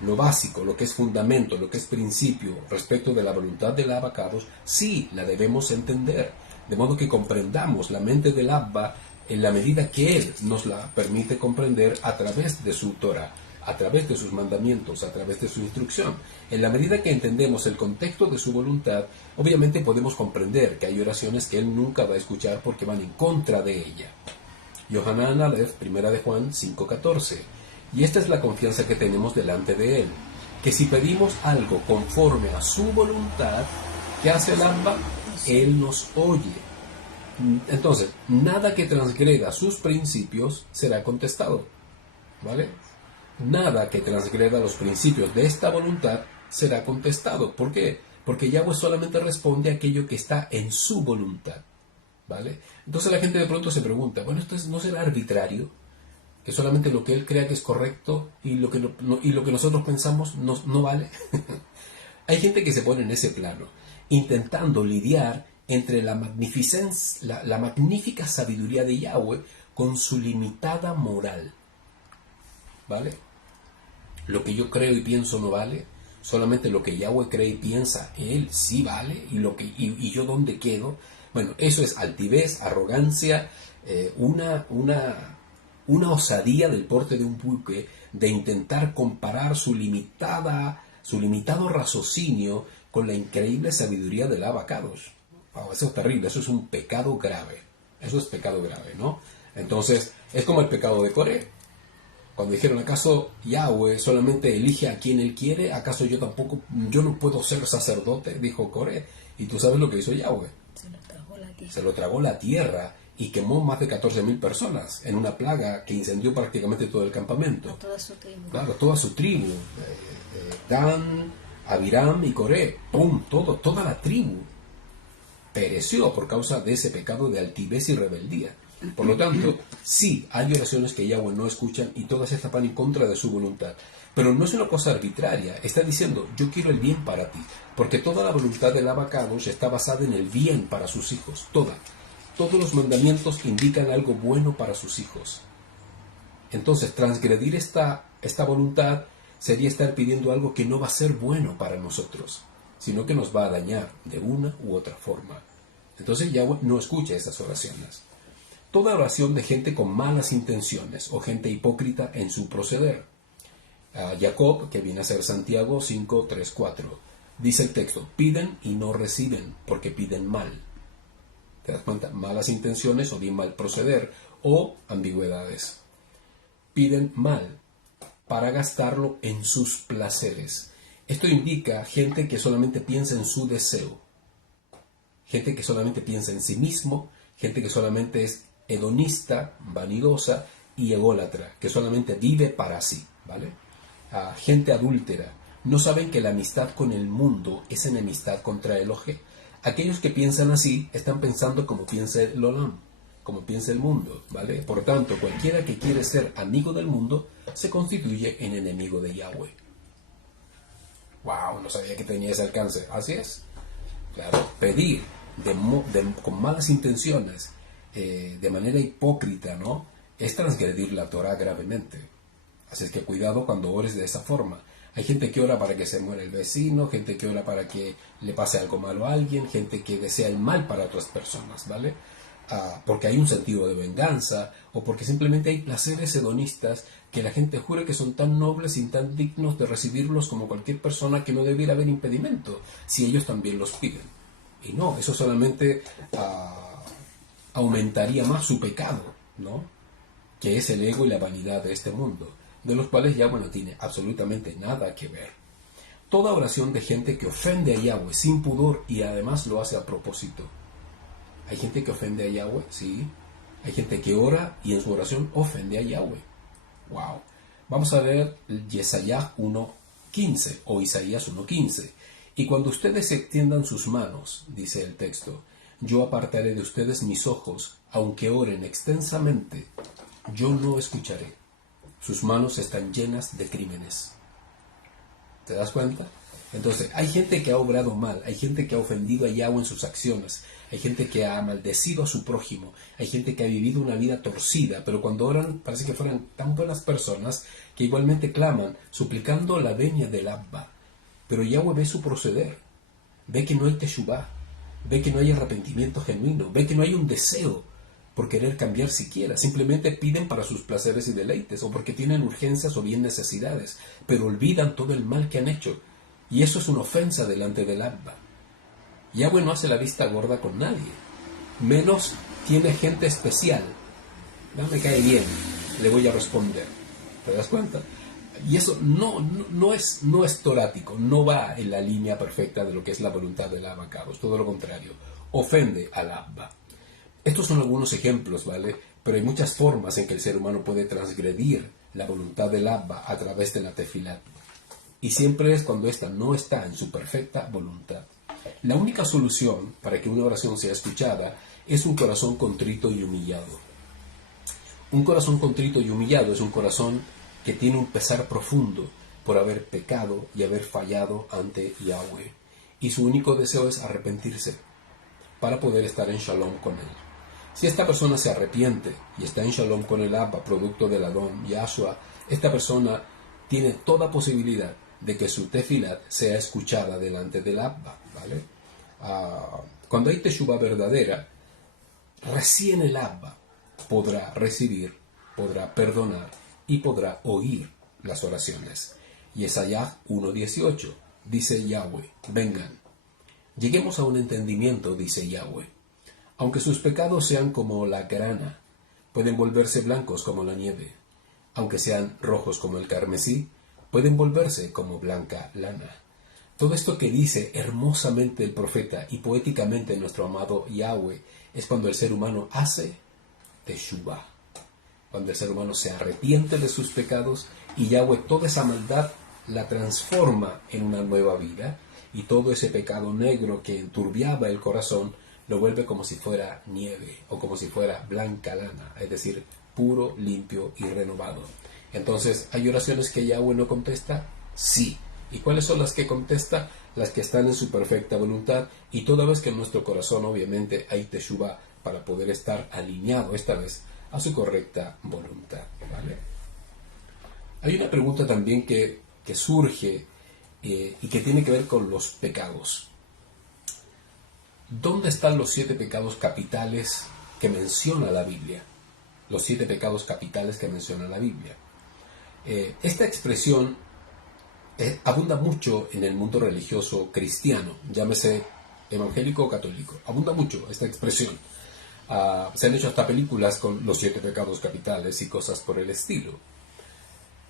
Lo básico, lo que es fundamento, lo que es principio respecto de la voluntad del Abba Kadosh, sí la debemos entender. De modo que comprendamos la mente del Abba en la medida que Él nos la permite comprender a través de su Torah, a través de sus mandamientos, a través de su instrucción. En la medida que entendemos el contexto de su voluntad, obviamente podemos comprender que hay oraciones que Él nunca va a escuchar porque van en contra de ella. Yohanan Aleph, 1 de Juan 5:14. Y esta es la confianza que tenemos delante de Él, que si pedimos algo conforme a su voluntad, ¿qué hace el Abba? Él nos oye. Entonces, nada que transgreda sus principios será contestado, ¿vale? Nada que transgreda los principios de esta voluntad será contestado. ¿Por qué? Porque Yahweh solamente responde a aquello que está en su voluntad, ¿vale? Entonces la gente de pronto se pregunta, bueno, ¿esto no será arbitrario? Que solamente lo que él crea que es correcto y lo que, y lo que nosotros pensamos no vale. Hay gente que se pone en ese plano, intentando lidiar entre la magnífica sabiduría de Yahweh con su limitada moral, ¿vale? Lo que yo creo y pienso no vale, solamente lo que Yahweh cree y piensa, él sí vale, y yo dónde quedo. Bueno, eso es altivez, arrogancia, una osadía del porte de un buque de intentar comparar su limitado raciocinio con la increíble sabiduría del Abba Kadosh. Wow, eso es terrible, eso es un pecado grave. Eso es pecado grave, ¿no? Entonces, es como el pecado de Coré. Cuando dijeron, ¿acaso Yahweh solamente elige a quien Él quiere? ¿Acaso yo no puedo ser sacerdote? Dijo Coré. Y tú sabes lo que hizo Yahweh. Se lo tragó la tierra y quemó más de 14.000 personas en una plaga que incendió prácticamente todo el campamento. Toda su tribu. Claro, toda su tribu. Dan, Abiram y Coré. ¡Pum! Toda la tribu pereció por causa de ese pecado de altivez y rebeldía. Por lo tanto, sí, hay oraciones que Yahweh no escuchan y todas estas van en contra de su voluntad. Pero no es una cosa arbitraria. Está diciendo, yo quiero el bien para ti. Porque toda la voluntad del Abba Kadosh está basada en el bien para sus hijos. Todos los mandamientos indican algo bueno para sus hijos. Entonces, transgredir esta voluntad sería estar pidiendo algo que no va a ser bueno para nosotros, sino que nos va a dañar de una u otra forma. Entonces Yahweh no escucha esas oraciones. Toda oración de gente con malas intenciones o gente hipócrita en su proceder. Jacob, que viene a ser Santiago 5, 3, 4, dice el texto, piden y no reciben porque piden mal. ¿Te das cuenta? Malas intenciones o bien mal proceder o ambigüedades. Piden mal para gastarlo en sus placeres. Esto indica gente que solamente piensa en su deseo. Gente que solamente piensa en sí mismo, gente que solamente es hedonista, vanidosa y ególatra, que solamente vive para sí, ¿vale? Gente adúltera. No saben que la amistad con el mundo es enemistad contra Elohim. Aquellos que piensan así están pensando como piensa el Olam, como piensa el mundo, ¿vale? Por tanto, cualquiera que quiere ser amigo del mundo se constituye en enemigo de Yahweh. ¡Wow! No sabía que tenía ese alcance. Así es. Claro, pedir con malas intenciones, de manera hipócrita, ¿no? Es transgredir la Torah gravemente. Así es que cuidado cuando ores de esa forma. Hay gente que ora para que se muera el vecino, gente que ora para que le pase algo malo a alguien, gente que desea el mal para otras personas, ¿vale? Porque hay un sentido de venganza o porque simplemente hay placeres hedonistas que la gente jura que son tan nobles y tan dignos de recibirlos como cualquier persona, que no debiera haber impedimento si ellos también los piden. Y no, eso solamente aumentaría más su pecado, ¿no? Que es el ego y la vanidad de este mundo, de los cuales Yahweh no tiene absolutamente nada que ver. Toda oración de gente que ofende a Yahweh sin pudor y además lo hace a propósito. Hay gente que ofende a Yahweh, sí. Hay gente que ora y en su oración ofende a Yahweh. Wow. Vamos a ver Yesayah 1:15 o Isaías 1:15. Y cuando ustedes extiendan sus manos, dice el texto, yo apartaré de ustedes mis ojos, aunque oren extensamente, yo no escucharé. Sus manos están llenas de crímenes. ¿Te das cuenta? Entonces, hay gente que ha obrado mal, hay gente que ha ofendido a Yahweh en sus acciones, hay gente que ha maldecido a su prójimo, hay gente que ha vivido una vida torcida, pero cuando oran parece que fueran tan buenas personas que igualmente claman, suplicando la venia del Abba. Pero Yahweh ve su proceder, ve que no hay teshuvá, ve que no hay arrepentimiento genuino, ve que no hay un deseo por querer cambiar siquiera, simplemente piden para sus placeres y deleites, o porque tienen urgencias o bien necesidades, pero olvidan todo el mal que han hecho, y eso es una ofensa delante del Abba. Yahweh no hace la vista gorda con nadie, menos tiene gente especial. No me cae bien, le voy a responder. ¿Te das cuenta? Y eso no es torático, no va en la línea perfecta de lo que es la voluntad del Abba, cabos, todo lo contrario, ofende al Abba. Estos son algunos ejemplos, ¿vale? Pero hay muchas formas en que el ser humano puede transgredir la voluntad del Abba a través de la tefilá. Y siempre es cuando ésta no está en su perfecta voluntad. La única solución para que una oración sea escuchada es un corazón contrito y humillado. Un corazón contrito y humillado es un corazón que tiene un pesar profundo por haber pecado y haber fallado ante Yahweh. Y su único deseo es arrepentirse para poder estar en shalom con él. Si esta persona se arrepiente y está en shalom con el Abba, producto del Adón Yahshua, esta persona tiene toda posibilidad de que su tefilat sea escuchada delante del Abba, ¿vale? Cuando hay teshuvá verdadera, recién el Abba podrá recibir, podrá perdonar y podrá oír las oraciones. Yesayah 1:18 dice Yahweh, vengan, lleguemos a un entendimiento, dice Yahweh. Aunque sus pecados sean como la grana, pueden volverse blancos como la nieve. Aunque sean rojos como el carmesí, pueden volverse como blanca lana. Todo esto que dice hermosamente el profeta y poéticamente nuestro amado Yahweh es cuando el ser humano hace teshuvá, cuando el ser humano se arrepiente de sus pecados y Yahweh toda esa maldad la transforma en una nueva vida y todo ese pecado negro que enturbiaba el corazón lo vuelve como si fuera nieve o como si fuera blanca lana, es decir, puro, limpio y renovado. Entonces, ¿hay oraciones que Yahweh no contesta? Sí. ¿Y cuáles son las que contesta? Las que están en su perfecta voluntad y toda vez que en nuestro corazón obviamente hay teshuvá para poder estar alineado esta vez a su correcta voluntad, ¿vale? Hay una pregunta también que surge y que tiene que ver con los pecados. ¿Dónde están los 7 pecados capitales que menciona la Biblia? Los 7 pecados capitales que menciona la Biblia. Esta expresión abunda mucho en el mundo religioso cristiano, llámese evangélico o católico. Abunda mucho esta expresión. Se han hecho hasta películas con los 7 pecados capitales y cosas por el estilo.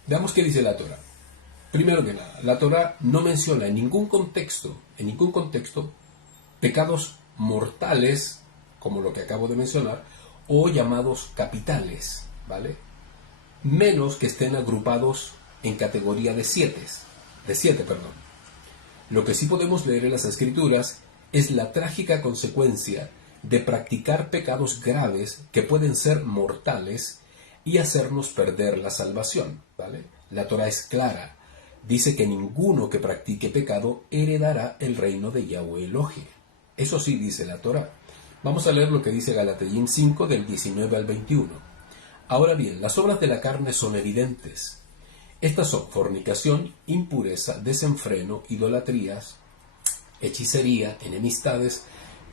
Veamos qué dice la Torá. Primero que nada, la Torá no menciona en ningún contexto, pecados mortales, como lo que acabo de mencionar, o llamados capitales, ¿vale? Menos que estén agrupados en categoría de 7. Lo que sí podemos leer en las Escrituras es la trágica consecuencia de practicar pecados graves que pueden ser mortales y hacernos perder la salvación, ¿vale? La Torá es clara. Dice que ninguno que practique pecado heredará el reino de Yahweh Elohim. Eso sí dice la Torá. Vamos a leer lo que dice Galateyim 5 del 19 al 21. Ahora bien, las obras de la carne son evidentes. Estas son fornicación, impureza, desenfreno, idolatrías, hechicería, enemistades,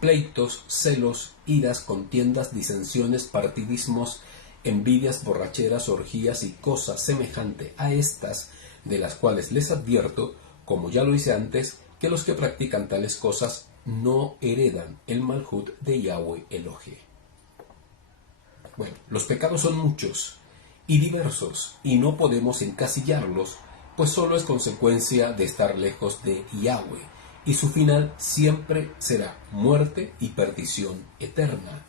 pleitos, celos, iras, contiendas, disensiones, partidismos, envidias, borracheras, orgías y cosas semejante a estas, de las cuales les advierto, como ya lo hice antes, que los que practican tales cosas no heredan el Malhut de Yahweh Elohim. Bueno, los pecados son muchos y diversos y no podemos encasillarlos, pues solo es consecuencia de estar lejos de Yahweh y su final siempre será muerte y perdición eterna.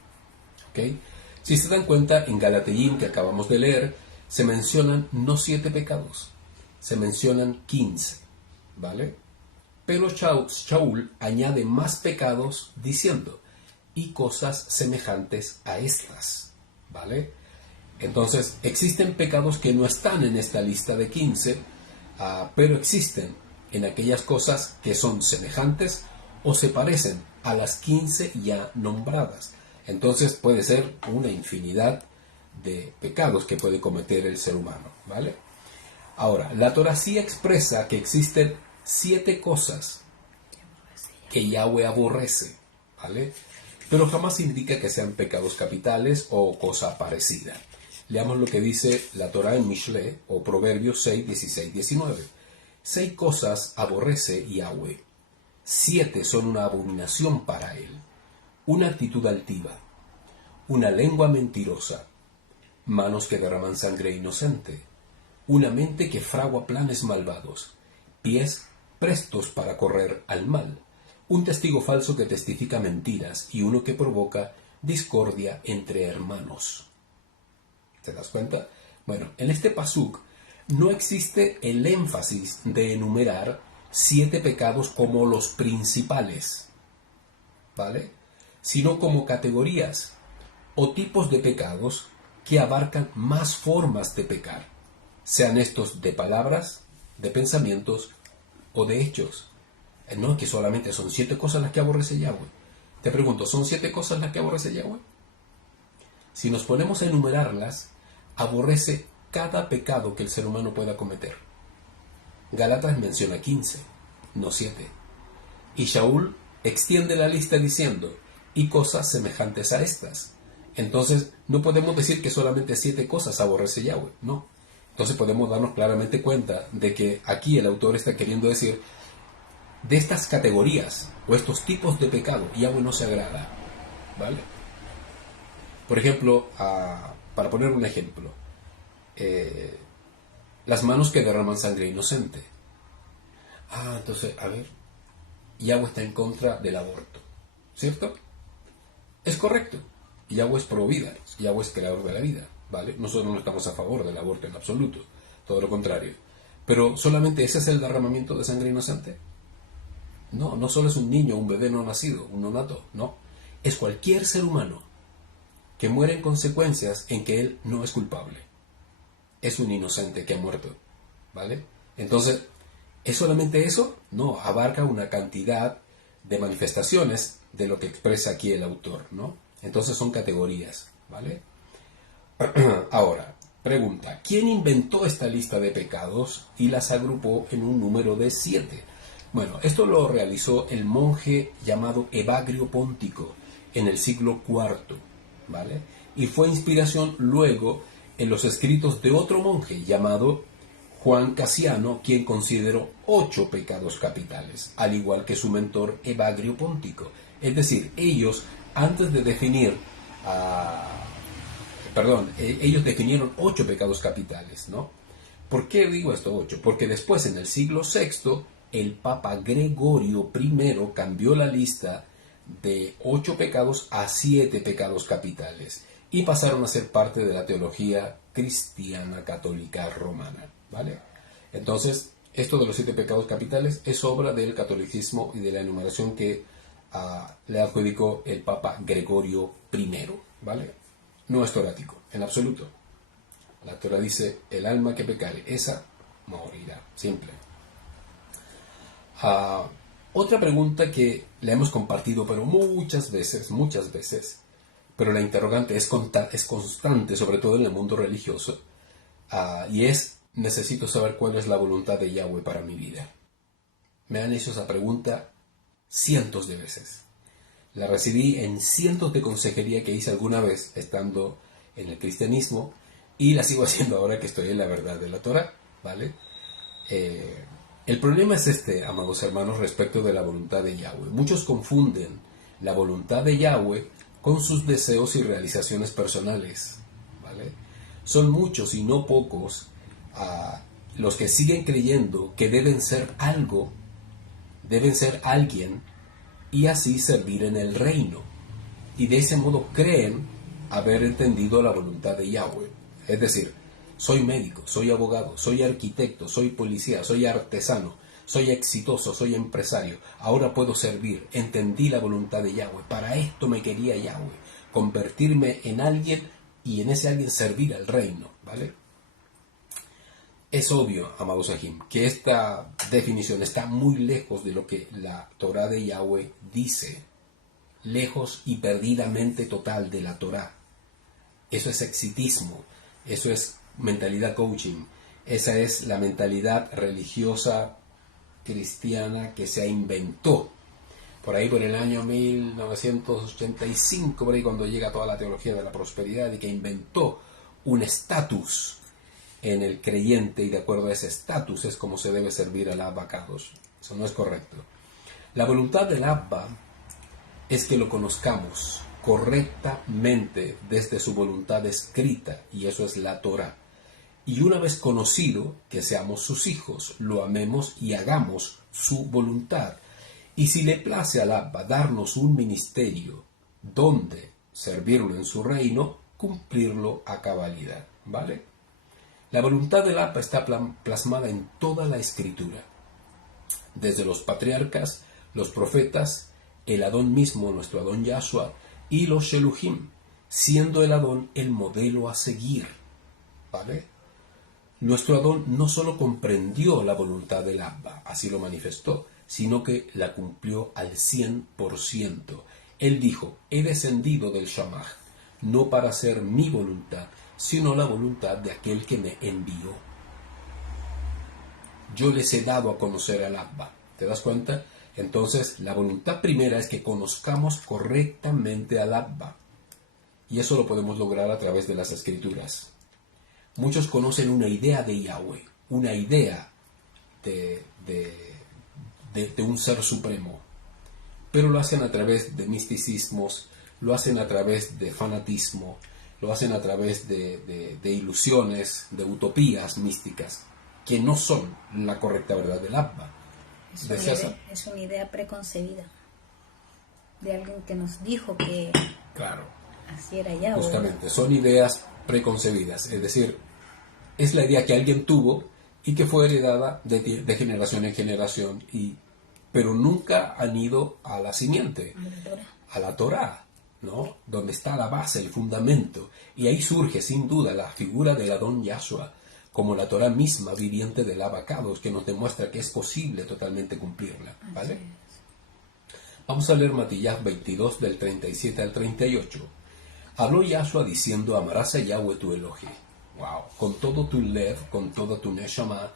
¿Okay? Si se dan cuenta, en Galateyim que acabamos de leer, se mencionan no 7 pecados, se mencionan 15, ¿vale? Pero Shaul añade más pecados diciendo, y cosas semejantes a estas, ¿vale? Entonces, existen pecados que no están en esta lista de 15, pero existen en aquellas cosas que son semejantes o se parecen a las 15 ya nombradas. Entonces puede ser una infinidad de pecados que puede cometer el ser humano, ¿vale? Ahora, la Torah sí expresa que existen 7 cosas que Yahweh aborrece, ¿vale? Pero jamás indica que sean pecados capitales o cosa parecida. Leamos lo que dice la Torah en Mishle o Proverbios 6, 16, 19. 6 cosas aborrece Yahweh. 7 son una abominación para él. Una actitud altiva, una lengua mentirosa, manos que derraman sangre inocente, una mente que fragua planes malvados, pies prestos para correr al mal, un testigo falso que testifica mentiras y uno que provoca discordia entre hermanos. ¿Te das cuenta? Bueno, en este pasuk no existe el énfasis de enumerar 7 pecados como los principales, ¿vale? Sino como categorías o tipos de pecados que abarcan más formas de pecar, sean estos de palabras, de pensamientos o de hechos. No es que solamente son 7 cosas las que aborrece Yahweh. Te pregunto, ¿son 7 cosas las que aborrece Yahweh? Si nos ponemos a enumerarlas, aborrece cada pecado que el ser humano pueda cometer. Gálatas menciona 15, no 7. Y Shaul extiende la lista diciendo, y cosas semejantes a estas. Entonces, no podemos decir que solamente 7 cosas aborrece Yahweh, no. Entonces podemos darnos claramente cuenta de que aquí el autor está queriendo decir, de estas categorías o estos tipos de pecado, Yahweh no se agrada, ¿vale? Por ejemplo, para poner un ejemplo, las manos que derraman sangre inocente. Entonces, a ver, Yahweh está en contra del aborto, ¿cierto? Es correcto. Yahweh es pro vida, Yahweh es creador de la vida, ¿vale? Nosotros no estamos a favor del aborto en absoluto, todo lo contrario. Pero solamente ese es el derramamiento de sangre inocente. No, no solo es un niño, un bebé no nacido, un nonato, no. Es cualquier ser humano que muere en consecuencias en que él no es culpable. Es un inocente que ha muerto, ¿vale? Entonces, ¿es solamente eso? No, abarca una cantidad de manifestaciones de lo que expresa aquí el autor, ¿no? Entonces son categorías, ¿vale? Ahora, pregunta, ¿quién inventó esta lista de pecados y las agrupó en un número de 7? Bueno, esto lo realizó el monje llamado Evagrio Póntico en el siglo IV, ¿vale? Y fue inspiración luego en los escritos de otro monje llamado Juan Casiano, quien consideró 8 pecados capitales, al igual que su mentor Evagrio Póntico. Es decir, ellos, antes de definir, ellos definieron 8 pecados capitales, ¿no? ¿Por qué digo esto 8? Porque después, en el siglo VI, el Papa Gregorio I cambió la lista de 8 pecados a 7 pecados capitales y pasaron a ser parte de la teología cristiana católica romana, ¿vale? Entonces, esto de los 7 pecados capitales es obra del catolicismo y de la enumeración que le adjudicó el Papa Gregorio I, ¿vale? No es torático, en absoluto. La Torah dice, el alma que pecare, esa morirá, simple. Otra pregunta que le hemos compartido, pero muchas veces, pero la interrogante es constante, sobre todo en el mundo religioso, y es, necesito saber cuál es la voluntad de Yahweh para mi vida. Me han hecho esa pregunta cientos de veces. La recibí en cientos de consejería que hice alguna vez estando en el cristianismo y la sigo haciendo ahora que estoy en la verdad de la Torah, ¿vale? El problema es este, amados hermanos, respecto de la voluntad de Yahweh. Muchos confunden la voluntad de Yahweh con sus deseos y realizaciones personales, ¿vale? Son muchos y no pocos los que siguen creyendo que deben ser algo, deben ser alguien y así servir en el reino. Y de ese modo creen haber entendido la voluntad de Yahweh. Es decir, soy médico, soy abogado, soy arquitecto, soy policía, soy artesano, soy exitoso, soy empresario. Ahora puedo servir. Entendí la voluntad de Yahweh. Para esto me quería Yahweh. Convertirme en alguien y en ese alguien servir al reino, ¿vale? Es obvio, amados Sahim, que esta definición está muy lejos de lo que la Torá de Yahweh dice, lejos y perdidamente total de la Torá. Eso es exitismo, eso es mentalidad coaching, esa es la mentalidad religiosa cristiana que se inventó por ahí por el año 1985, por ahí cuando llega toda la teología de la prosperidad y que inventó un estatus en el creyente y de acuerdo a ese estatus es como se debe servir al Abba Kadosh. Eso no es correcto. La voluntad del Abba es que lo conozcamos correctamente desde su voluntad escrita y eso es la Torah. Y una vez conocido, que seamos sus hijos, lo amemos y hagamos su voluntad. Y si le place al Abba darnos un ministerio donde servirlo en su reino, cumplirlo a cabalidad, ¿vale? La voluntad del Abba está plasmada en toda la Escritura, desde los patriarcas, los profetas, el Adón mismo, nuestro Adón Yahshua, y los Sheluhim, siendo el Adón el modelo a seguir, ¿vale? Nuestro Adón no solo comprendió la voluntad del Abba, así lo manifestó, sino que la cumplió al 100%. Él dijo, he descendido del Shamach, no para hacer mi voluntad, sino la voluntad de aquel que me envió. Yo les he dado a conocer al Abba. ¿Te das cuenta? Entonces, la voluntad primera es que conozcamos correctamente al Abba. Y eso lo podemos lograr a través de las Escrituras. Muchos conocen una idea de Yahweh, una idea de un ser supremo, pero lo hacen a través de misticismos, lo hacen a través de fanatismo, lo hacen a través de ilusiones, de utopías místicas, que no son la correcta verdad del Abba. Es una idea preconcebida de alguien que nos dijo que claro, así era Yahweh. Justamente, son ideas preconcebidas, es decir, es la idea que alguien tuvo y que fue heredada de generación en generación, pero nunca han ido a la simiente, a la Torá, ¿no? Donde está la base, el fundamento, y ahí surge sin duda la figura del Adón Yahshua, como la Torá misma viviente del Abba Kadosh, que nos demuestra que es posible totalmente cumplirla, ¿vale? Vamos a leer Matillas 22 del 37 al 38. Habló Yahshua diciendo, amarás a Yahweh tu Elohim. Wow, con todo tu lev, con toda tu neshama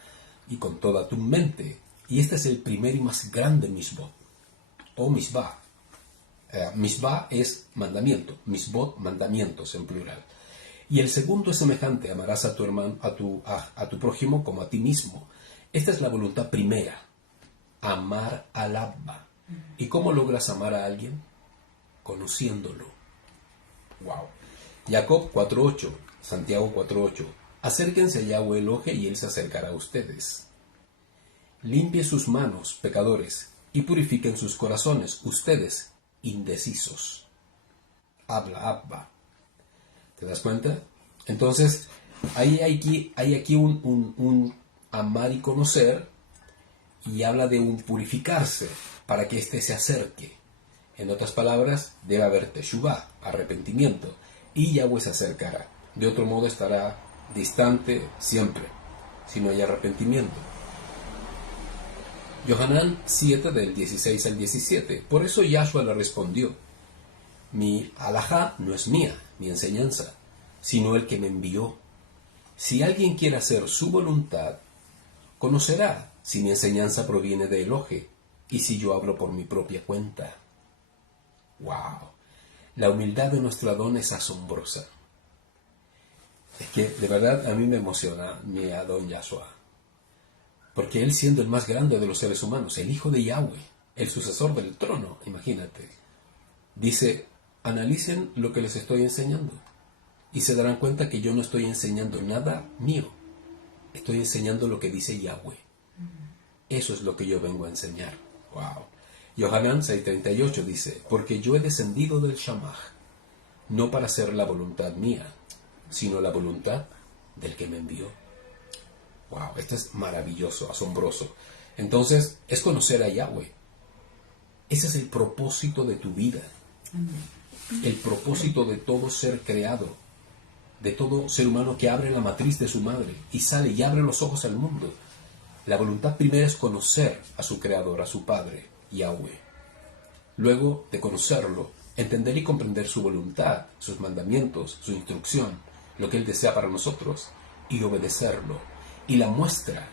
y con toda tu mente. Y este es el primer y más grande misbot, o misbah. Misbah es mandamiento, misbot, mandamientos en plural. Y el segundo es semejante, amarás a tu hermano, a tu prójimo como a ti mismo. Esta es la voluntad primera, amar al Abba. ¿Y cómo logras amar a alguien? Conociéndolo. Wow. Jacob 4.8, Santiago 4.8. Acérquense a Yahweh Elohe y Él se acercará a ustedes. Limpie sus manos, pecadores, y purifiquen sus corazones, ustedes, indecisos. Habla Abba. ¿Te das cuenta? Entonces, hay aquí un amar y conocer, y habla de un purificarse para que éste se acerque. En otras palabras, debe haber teshuvah, arrepentimiento, y Yahweh se acercará. De otro modo estará distante siempre, si no hay arrepentimiento. Yohanan 7 del 16 al 17. Por eso Yahshua le respondió, mi alajá no es mía, mi enseñanza, sino el que me envió. Si alguien quiere hacer su voluntad, conocerá si mi enseñanza proviene de Elohe y si yo hablo por mi propia cuenta. ¡Wow! La humildad de nuestro Adón es asombrosa. Es que de verdad a mí me emociona mi Adón Yahshua. Porque él, siendo el más grande de los seres humanos, el hijo de Yahweh, el sucesor del trono, imagínate, dice, analicen lo que les estoy enseñando y se darán cuenta que yo no estoy enseñando nada mío, estoy enseñando lo que dice Yahweh. Eso es lo que yo vengo a enseñar. Wow. Yohanan 6:38 dice, porque yo he descendido del Shamach, no para hacer la voluntad mía, sino la voluntad del que me envió. Wow, esto es maravilloso, asombroso. Entonces, es conocer a Yahweh. Ese es el propósito de tu vida. El propósito de todo ser creado. de todo ser humano que abre la matriz de su madre y sale y abre los ojos al mundo. La voluntad primera es conocer a su creador, a su Padre, Yahweh. Luego de conocerlo, entender y comprender su voluntad, sus mandamientos, su instrucción, lo que Él desea para nosotros, y obedecerlo. Y la muestra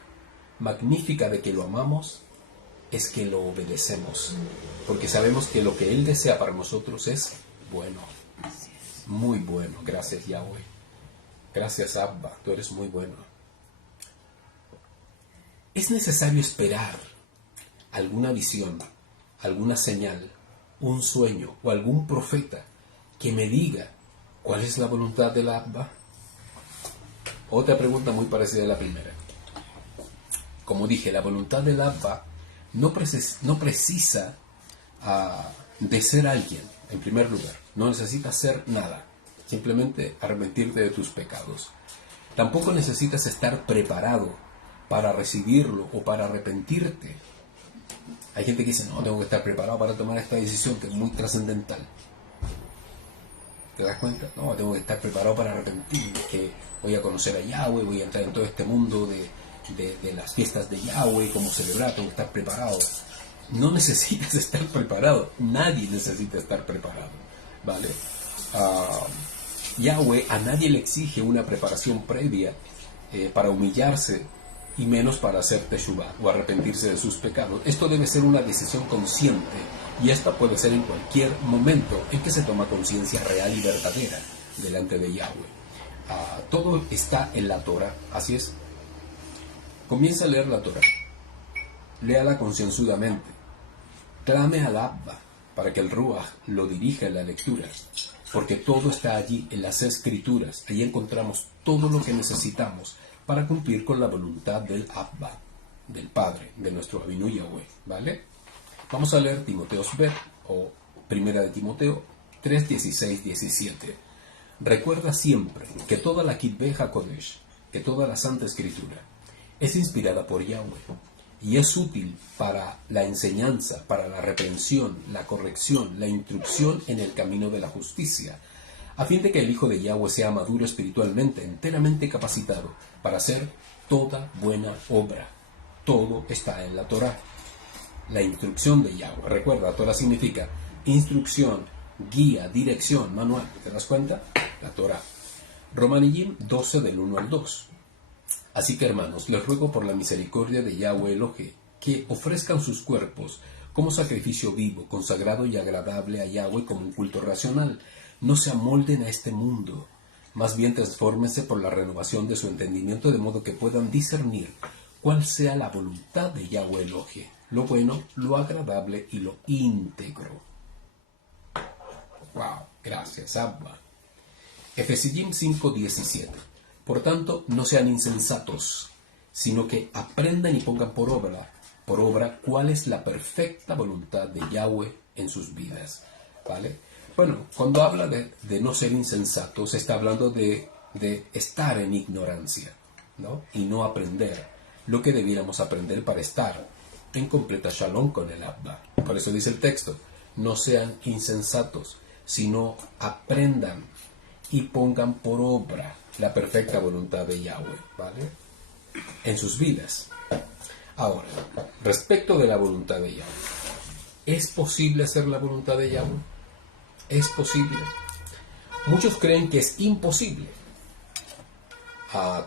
magnífica de que lo amamos es que lo obedecemos, porque sabemos que lo que Él desea para nosotros es bueno, muy bueno. Gracias, Yahweh. Gracias, Abba, tú eres muy bueno. Es necesario esperar alguna visión, alguna señal, un sueño o algún profeta que me diga cuál es la voluntad del Abba. Otra pregunta muy parecida a la primera. Como dije, la voluntad del Abba no precisa de ser alguien, en primer lugar. No necesitas ser nada, simplemente arrepentirte de tus pecados. Tampoco necesitas estar preparado para recibirlo o para arrepentirte. Hay gente que dice, no, tengo que estar preparado para tomar esta decisión que es muy trascendental. ¿Te das cuenta? No, tengo que estar preparado para arrepentirme, que voy a conocer a Yahweh, voy a entrar en todo este mundo de las fiestas de Yahweh, cómo celebrar, tengo que estar preparado. No necesitas estar preparado, nadie necesita estar preparado, ¿vale? Yahweh a nadie le exige una preparación previa para humillarse y menos para hacer teshuvah o arrepentirse de sus pecados. Esto debe ser una decisión consciente y esta puede ser en cualquier momento en que se toma conciencia real y verdadera delante de Yahweh. Todo está en la Torah, así es. Comienza a leer la Torah, léala concienzudamente, clame al Abba para que el Ruach lo dirija en la lectura, porque todo está allí en las Escrituras. Allí encontramos todo lo que necesitamos para cumplir con la voluntad del Abba, del Padre, de nuestro Avinu Yahweh, ¿vale? Vamos a leer Timoteos Bet, o Primera de Timoteo 3, 16, 17. Recuerda siempre que toda la Kitbe HaKodesh, que toda la Santa Escritura, es inspirada por Yahweh y es útil para la enseñanza, para la reprensión, la corrección, la instrucción en el camino de la justicia, a fin de que el Hijo de Yahweh sea maduro espiritualmente, enteramente capacitado para hacer toda buena obra. Todo está en la Torah. La instrucción de Yahweh. Recuerda, Torah significa instrucción, guía, dirección, manual. ¿Te das cuenta? La Torah. Romanillim 12 del 1 al 2. Así que, hermanos, les ruego por la misericordia de Yahweh Elohim que ofrezcan sus cuerpos como sacrificio vivo, consagrado y agradable a Yahweh como un culto racional. No se amolden a este mundo, más bien transfórmense por la renovación de su entendimiento, de modo que puedan discernir cuál sea la voluntad de Yahweh Elohim, lo bueno, lo agradable y lo íntegro. Wow, gracias, Abba. Efesios 5:17. Por tanto, no sean insensatos, sino que aprendan y pongan por obra cuál es la perfecta voluntad de Yahweh en sus vidas, ¿vale? Bueno, cuando habla de no ser insensatos, está hablando de estar en ignorancia, ¿no? Y no aprender lo que debiéramos aprender para estar en completa shalom con el Abba. Por eso dice el texto, no sean insensatos, sino aprendan y pongan por obra la perfecta voluntad de Yahweh, ¿vale? En sus vidas. Ahora, respecto de la voluntad de Yahweh, ¿es posible hacer la voluntad de Yahweh? ¿Es posible? Muchos creen que es imposible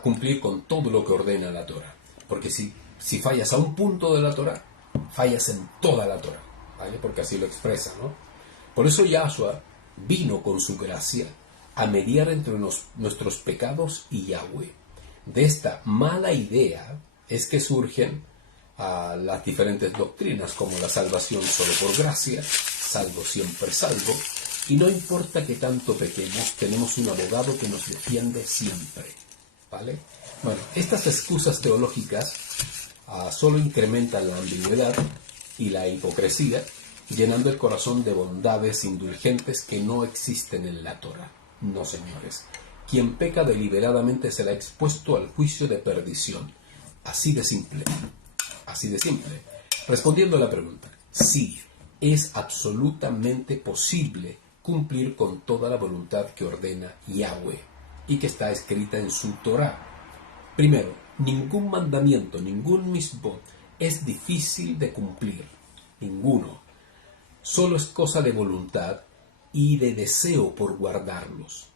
cumplir con todo lo que ordena la Torah, porque si fallas a un punto de la Torah, fallas en toda la Torah, ¿vale? Porque así lo expresa, ¿no? Por eso Yahshua vino con su gracia a mediar entre nuestros pecados y Yahweh. De esta mala idea es que surgen las diferentes doctrinas, como la salvación solo por gracia, salvo siempre salvo, y no importa que tanto pequemos, tenemos un abogado que nos defiende siempre, ¿vale? Bueno, estas excusas teológicas solo incrementan la ambigüedad y la hipocresía, llenando el corazón de bondades indulgentes que no existen en la Torah. No, señores. Quien peca deliberadamente será expuesto al juicio de perdición. Así de simple. Así de simple. Respondiendo a la pregunta, sí, es absolutamente posible cumplir con toda la voluntad que ordena Yahweh y que está escrita en su Torá. Primero, ningún mandamiento, ningún misbot es difícil de cumplir. Ninguno. Solo es cosa de voluntad y de deseo por guardarlos.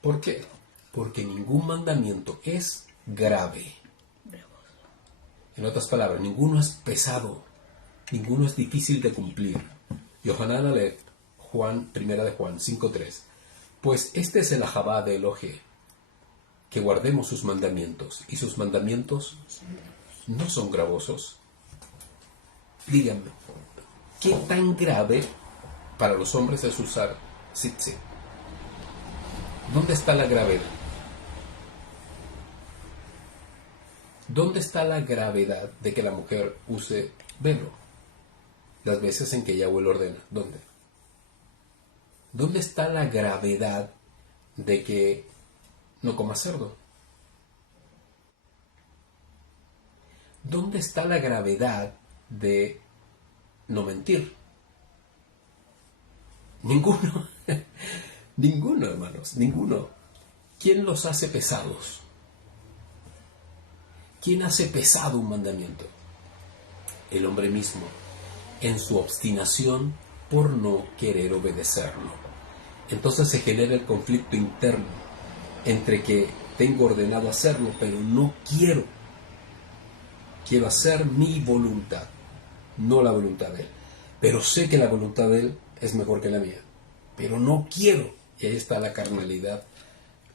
¿Por qué? Porque ningún mandamiento es grave. En otras palabras, ninguno es pesado, ninguno es difícil de cumplir. Yohanan Aleph, primera de Juan 5.3. Pues este es el ajabá de Elohe, que guardemos sus mandamientos, y sus mandamientos no son gravosos. Díganme, ¿qué tan grave para los hombres es usar tzitzit? ¿Dónde está la gravedad? ¿Dónde está la gravedad de que la mujer use velo? Las veces en que Yahweh lo ordena. ¿Dónde? ¿Dónde está la gravedad de que no coma cerdo? ¿Dónde está la gravedad de no mentir? Ninguno. Ninguno, hermanos, ninguno. ¿Quién los hace pesados? ¿Quién hace pesado un mandamiento? El hombre mismo, en su obstinación por no querer obedecerlo. Entonces se genera el conflicto interno entre que tengo ordenado hacerlo, pero no quiero. Quiero hacer mi voluntad, no la voluntad de Él. Pero sé que la voluntad de Él es mejor que la mía, pero no quiero. Y ahí está la carnalidad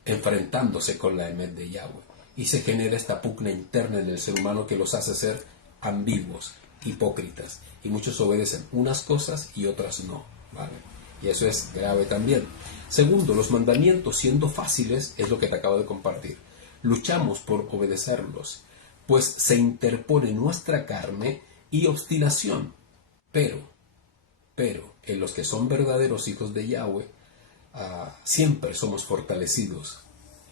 enfrentándose con la emet de Yahweh. Y se genera esta pugna interna en el ser humano que los hace ser ambiguos, hipócritas. Y muchos obedecen unas cosas y otras no, ¿vale? Y eso es grave también. Segundo, los mandamientos, siendo fáciles, es lo que te acabo de compartir. Luchamos por obedecerlos, pues se interpone nuestra carne y obstinación. Pero, en los que son verdaderos hijos de Yahweh, siempre somos fortalecidos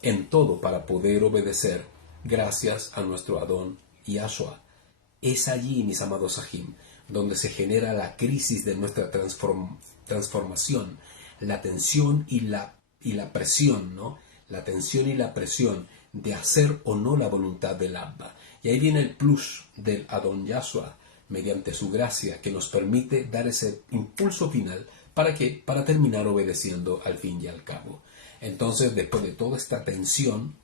en todo para poder obedecer gracias a nuestro Adón Yahshua. Es allí, mis amados Sahim, donde se genera la crisis de nuestra transformación, la tensión y la presión, ¿no? La tensión y la presión de hacer o no la voluntad del Abba. Y ahí viene el plus del Adón Yahshua, mediante su gracia, que nos permite dar ese impulso final. ¿Para qué? Para terminar obedeciendo al fin y al cabo. Entonces, después de toda esta tensión,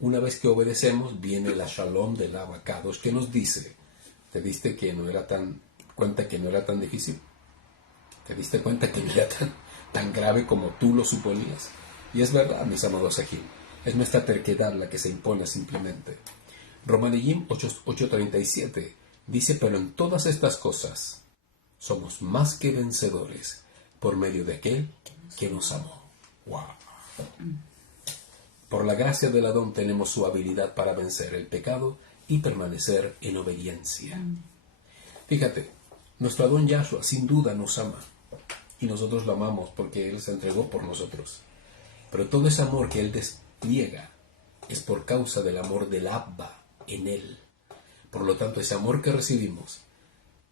una vez que obedecemos, viene la Shalom del Abba Kadosh, que nos dice, ¿te diste cuenta que no era tan difícil? ¿Te diste cuenta que no era tan grave como tú lo suponías? Y es verdad, mis amados Sahim, es nuestra terquedad la que se impone simplemente. Romaneyim 8:37 dice, pero en todas estas cosas somos más que vencedores por medio de aquel que nos amó. ¡Wow! Por la gracia del Adón tenemos su habilidad para vencer el pecado y permanecer en obediencia. Fíjate, nuestro Adón Yahshua sin duda nos ama y nosotros lo amamos porque Él se entregó por nosotros. Pero todo ese amor que Él despliega es por causa del amor del Abba en Él. Por lo tanto, ese amor que recibimos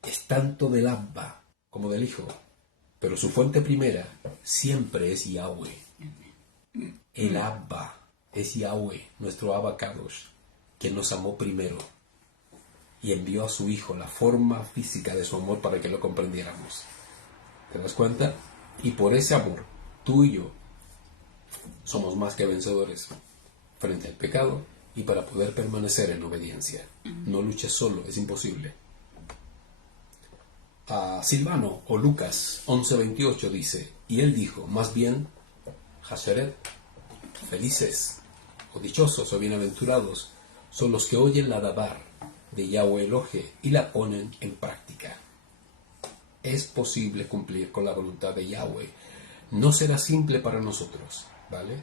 es tanto del Abba como del Hijo, pero su fuente primera siempre es Yahweh. El Abba es Yahweh, nuestro Abba Kadosh, que nos amó primero y envió a su Hijo la forma física de su amor para que lo comprendiéramos. ¿Te das cuenta? Y por ese amor, tú y yo somos más que vencedores frente al pecado y para poder permanecer en obediencia. No luches solo, es imposible. Silvano o Lucas 11:28 dice, y él dijo, más bien, Hasheret, felices o dichosos o bienaventurados son los que oyen la dabar de Yahweh Elohe y la ponen en práctica. Es posible cumplir con la voluntad de Yahweh. No será simple para nosotros, ¿vale?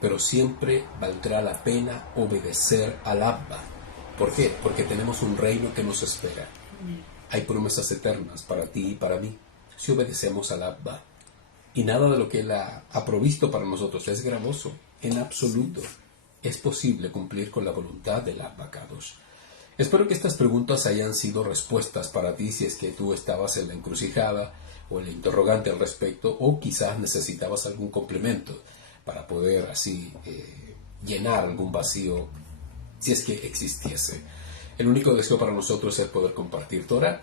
Pero siempre valdrá la pena obedecer al Abba. ¿Por qué? Porque tenemos un reino que nos espera. Hay promesas eternas para ti y para mí si obedecemos al Abba. Y nada de lo que Él ha provisto para nosotros es gravoso, en absoluto. Es posible cumplir con la voluntad del Abba Kadosh. Espero que estas preguntas hayan sido respuestas para ti si es que tú estabas en la encrucijada o en la interrogante al respecto, o quizás necesitabas algún complemento. para poder así llenar algún vacío si es que existiese. El único deseo para nosotros es poder compartir Torah,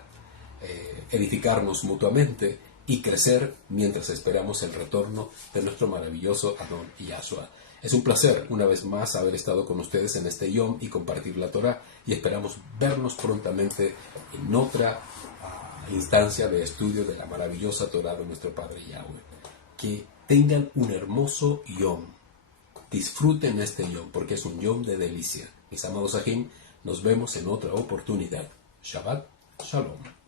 edificarnos mutuamente y crecer mientras esperamos el retorno de nuestro maravilloso Adón Yahshua. Es un placer una vez más haber estado con ustedes en este Yom y compartir la Torah, y esperamos vernos prontamente en otra instancia de estudio de la maravillosa Torah de nuestro Padre Yahweh. Que tengan un hermoso Yom. Disfruten este Yom porque es un Yom de delicia. Mis amados Ajim, nos vemos en otra oportunidad. Shabbat Shalom.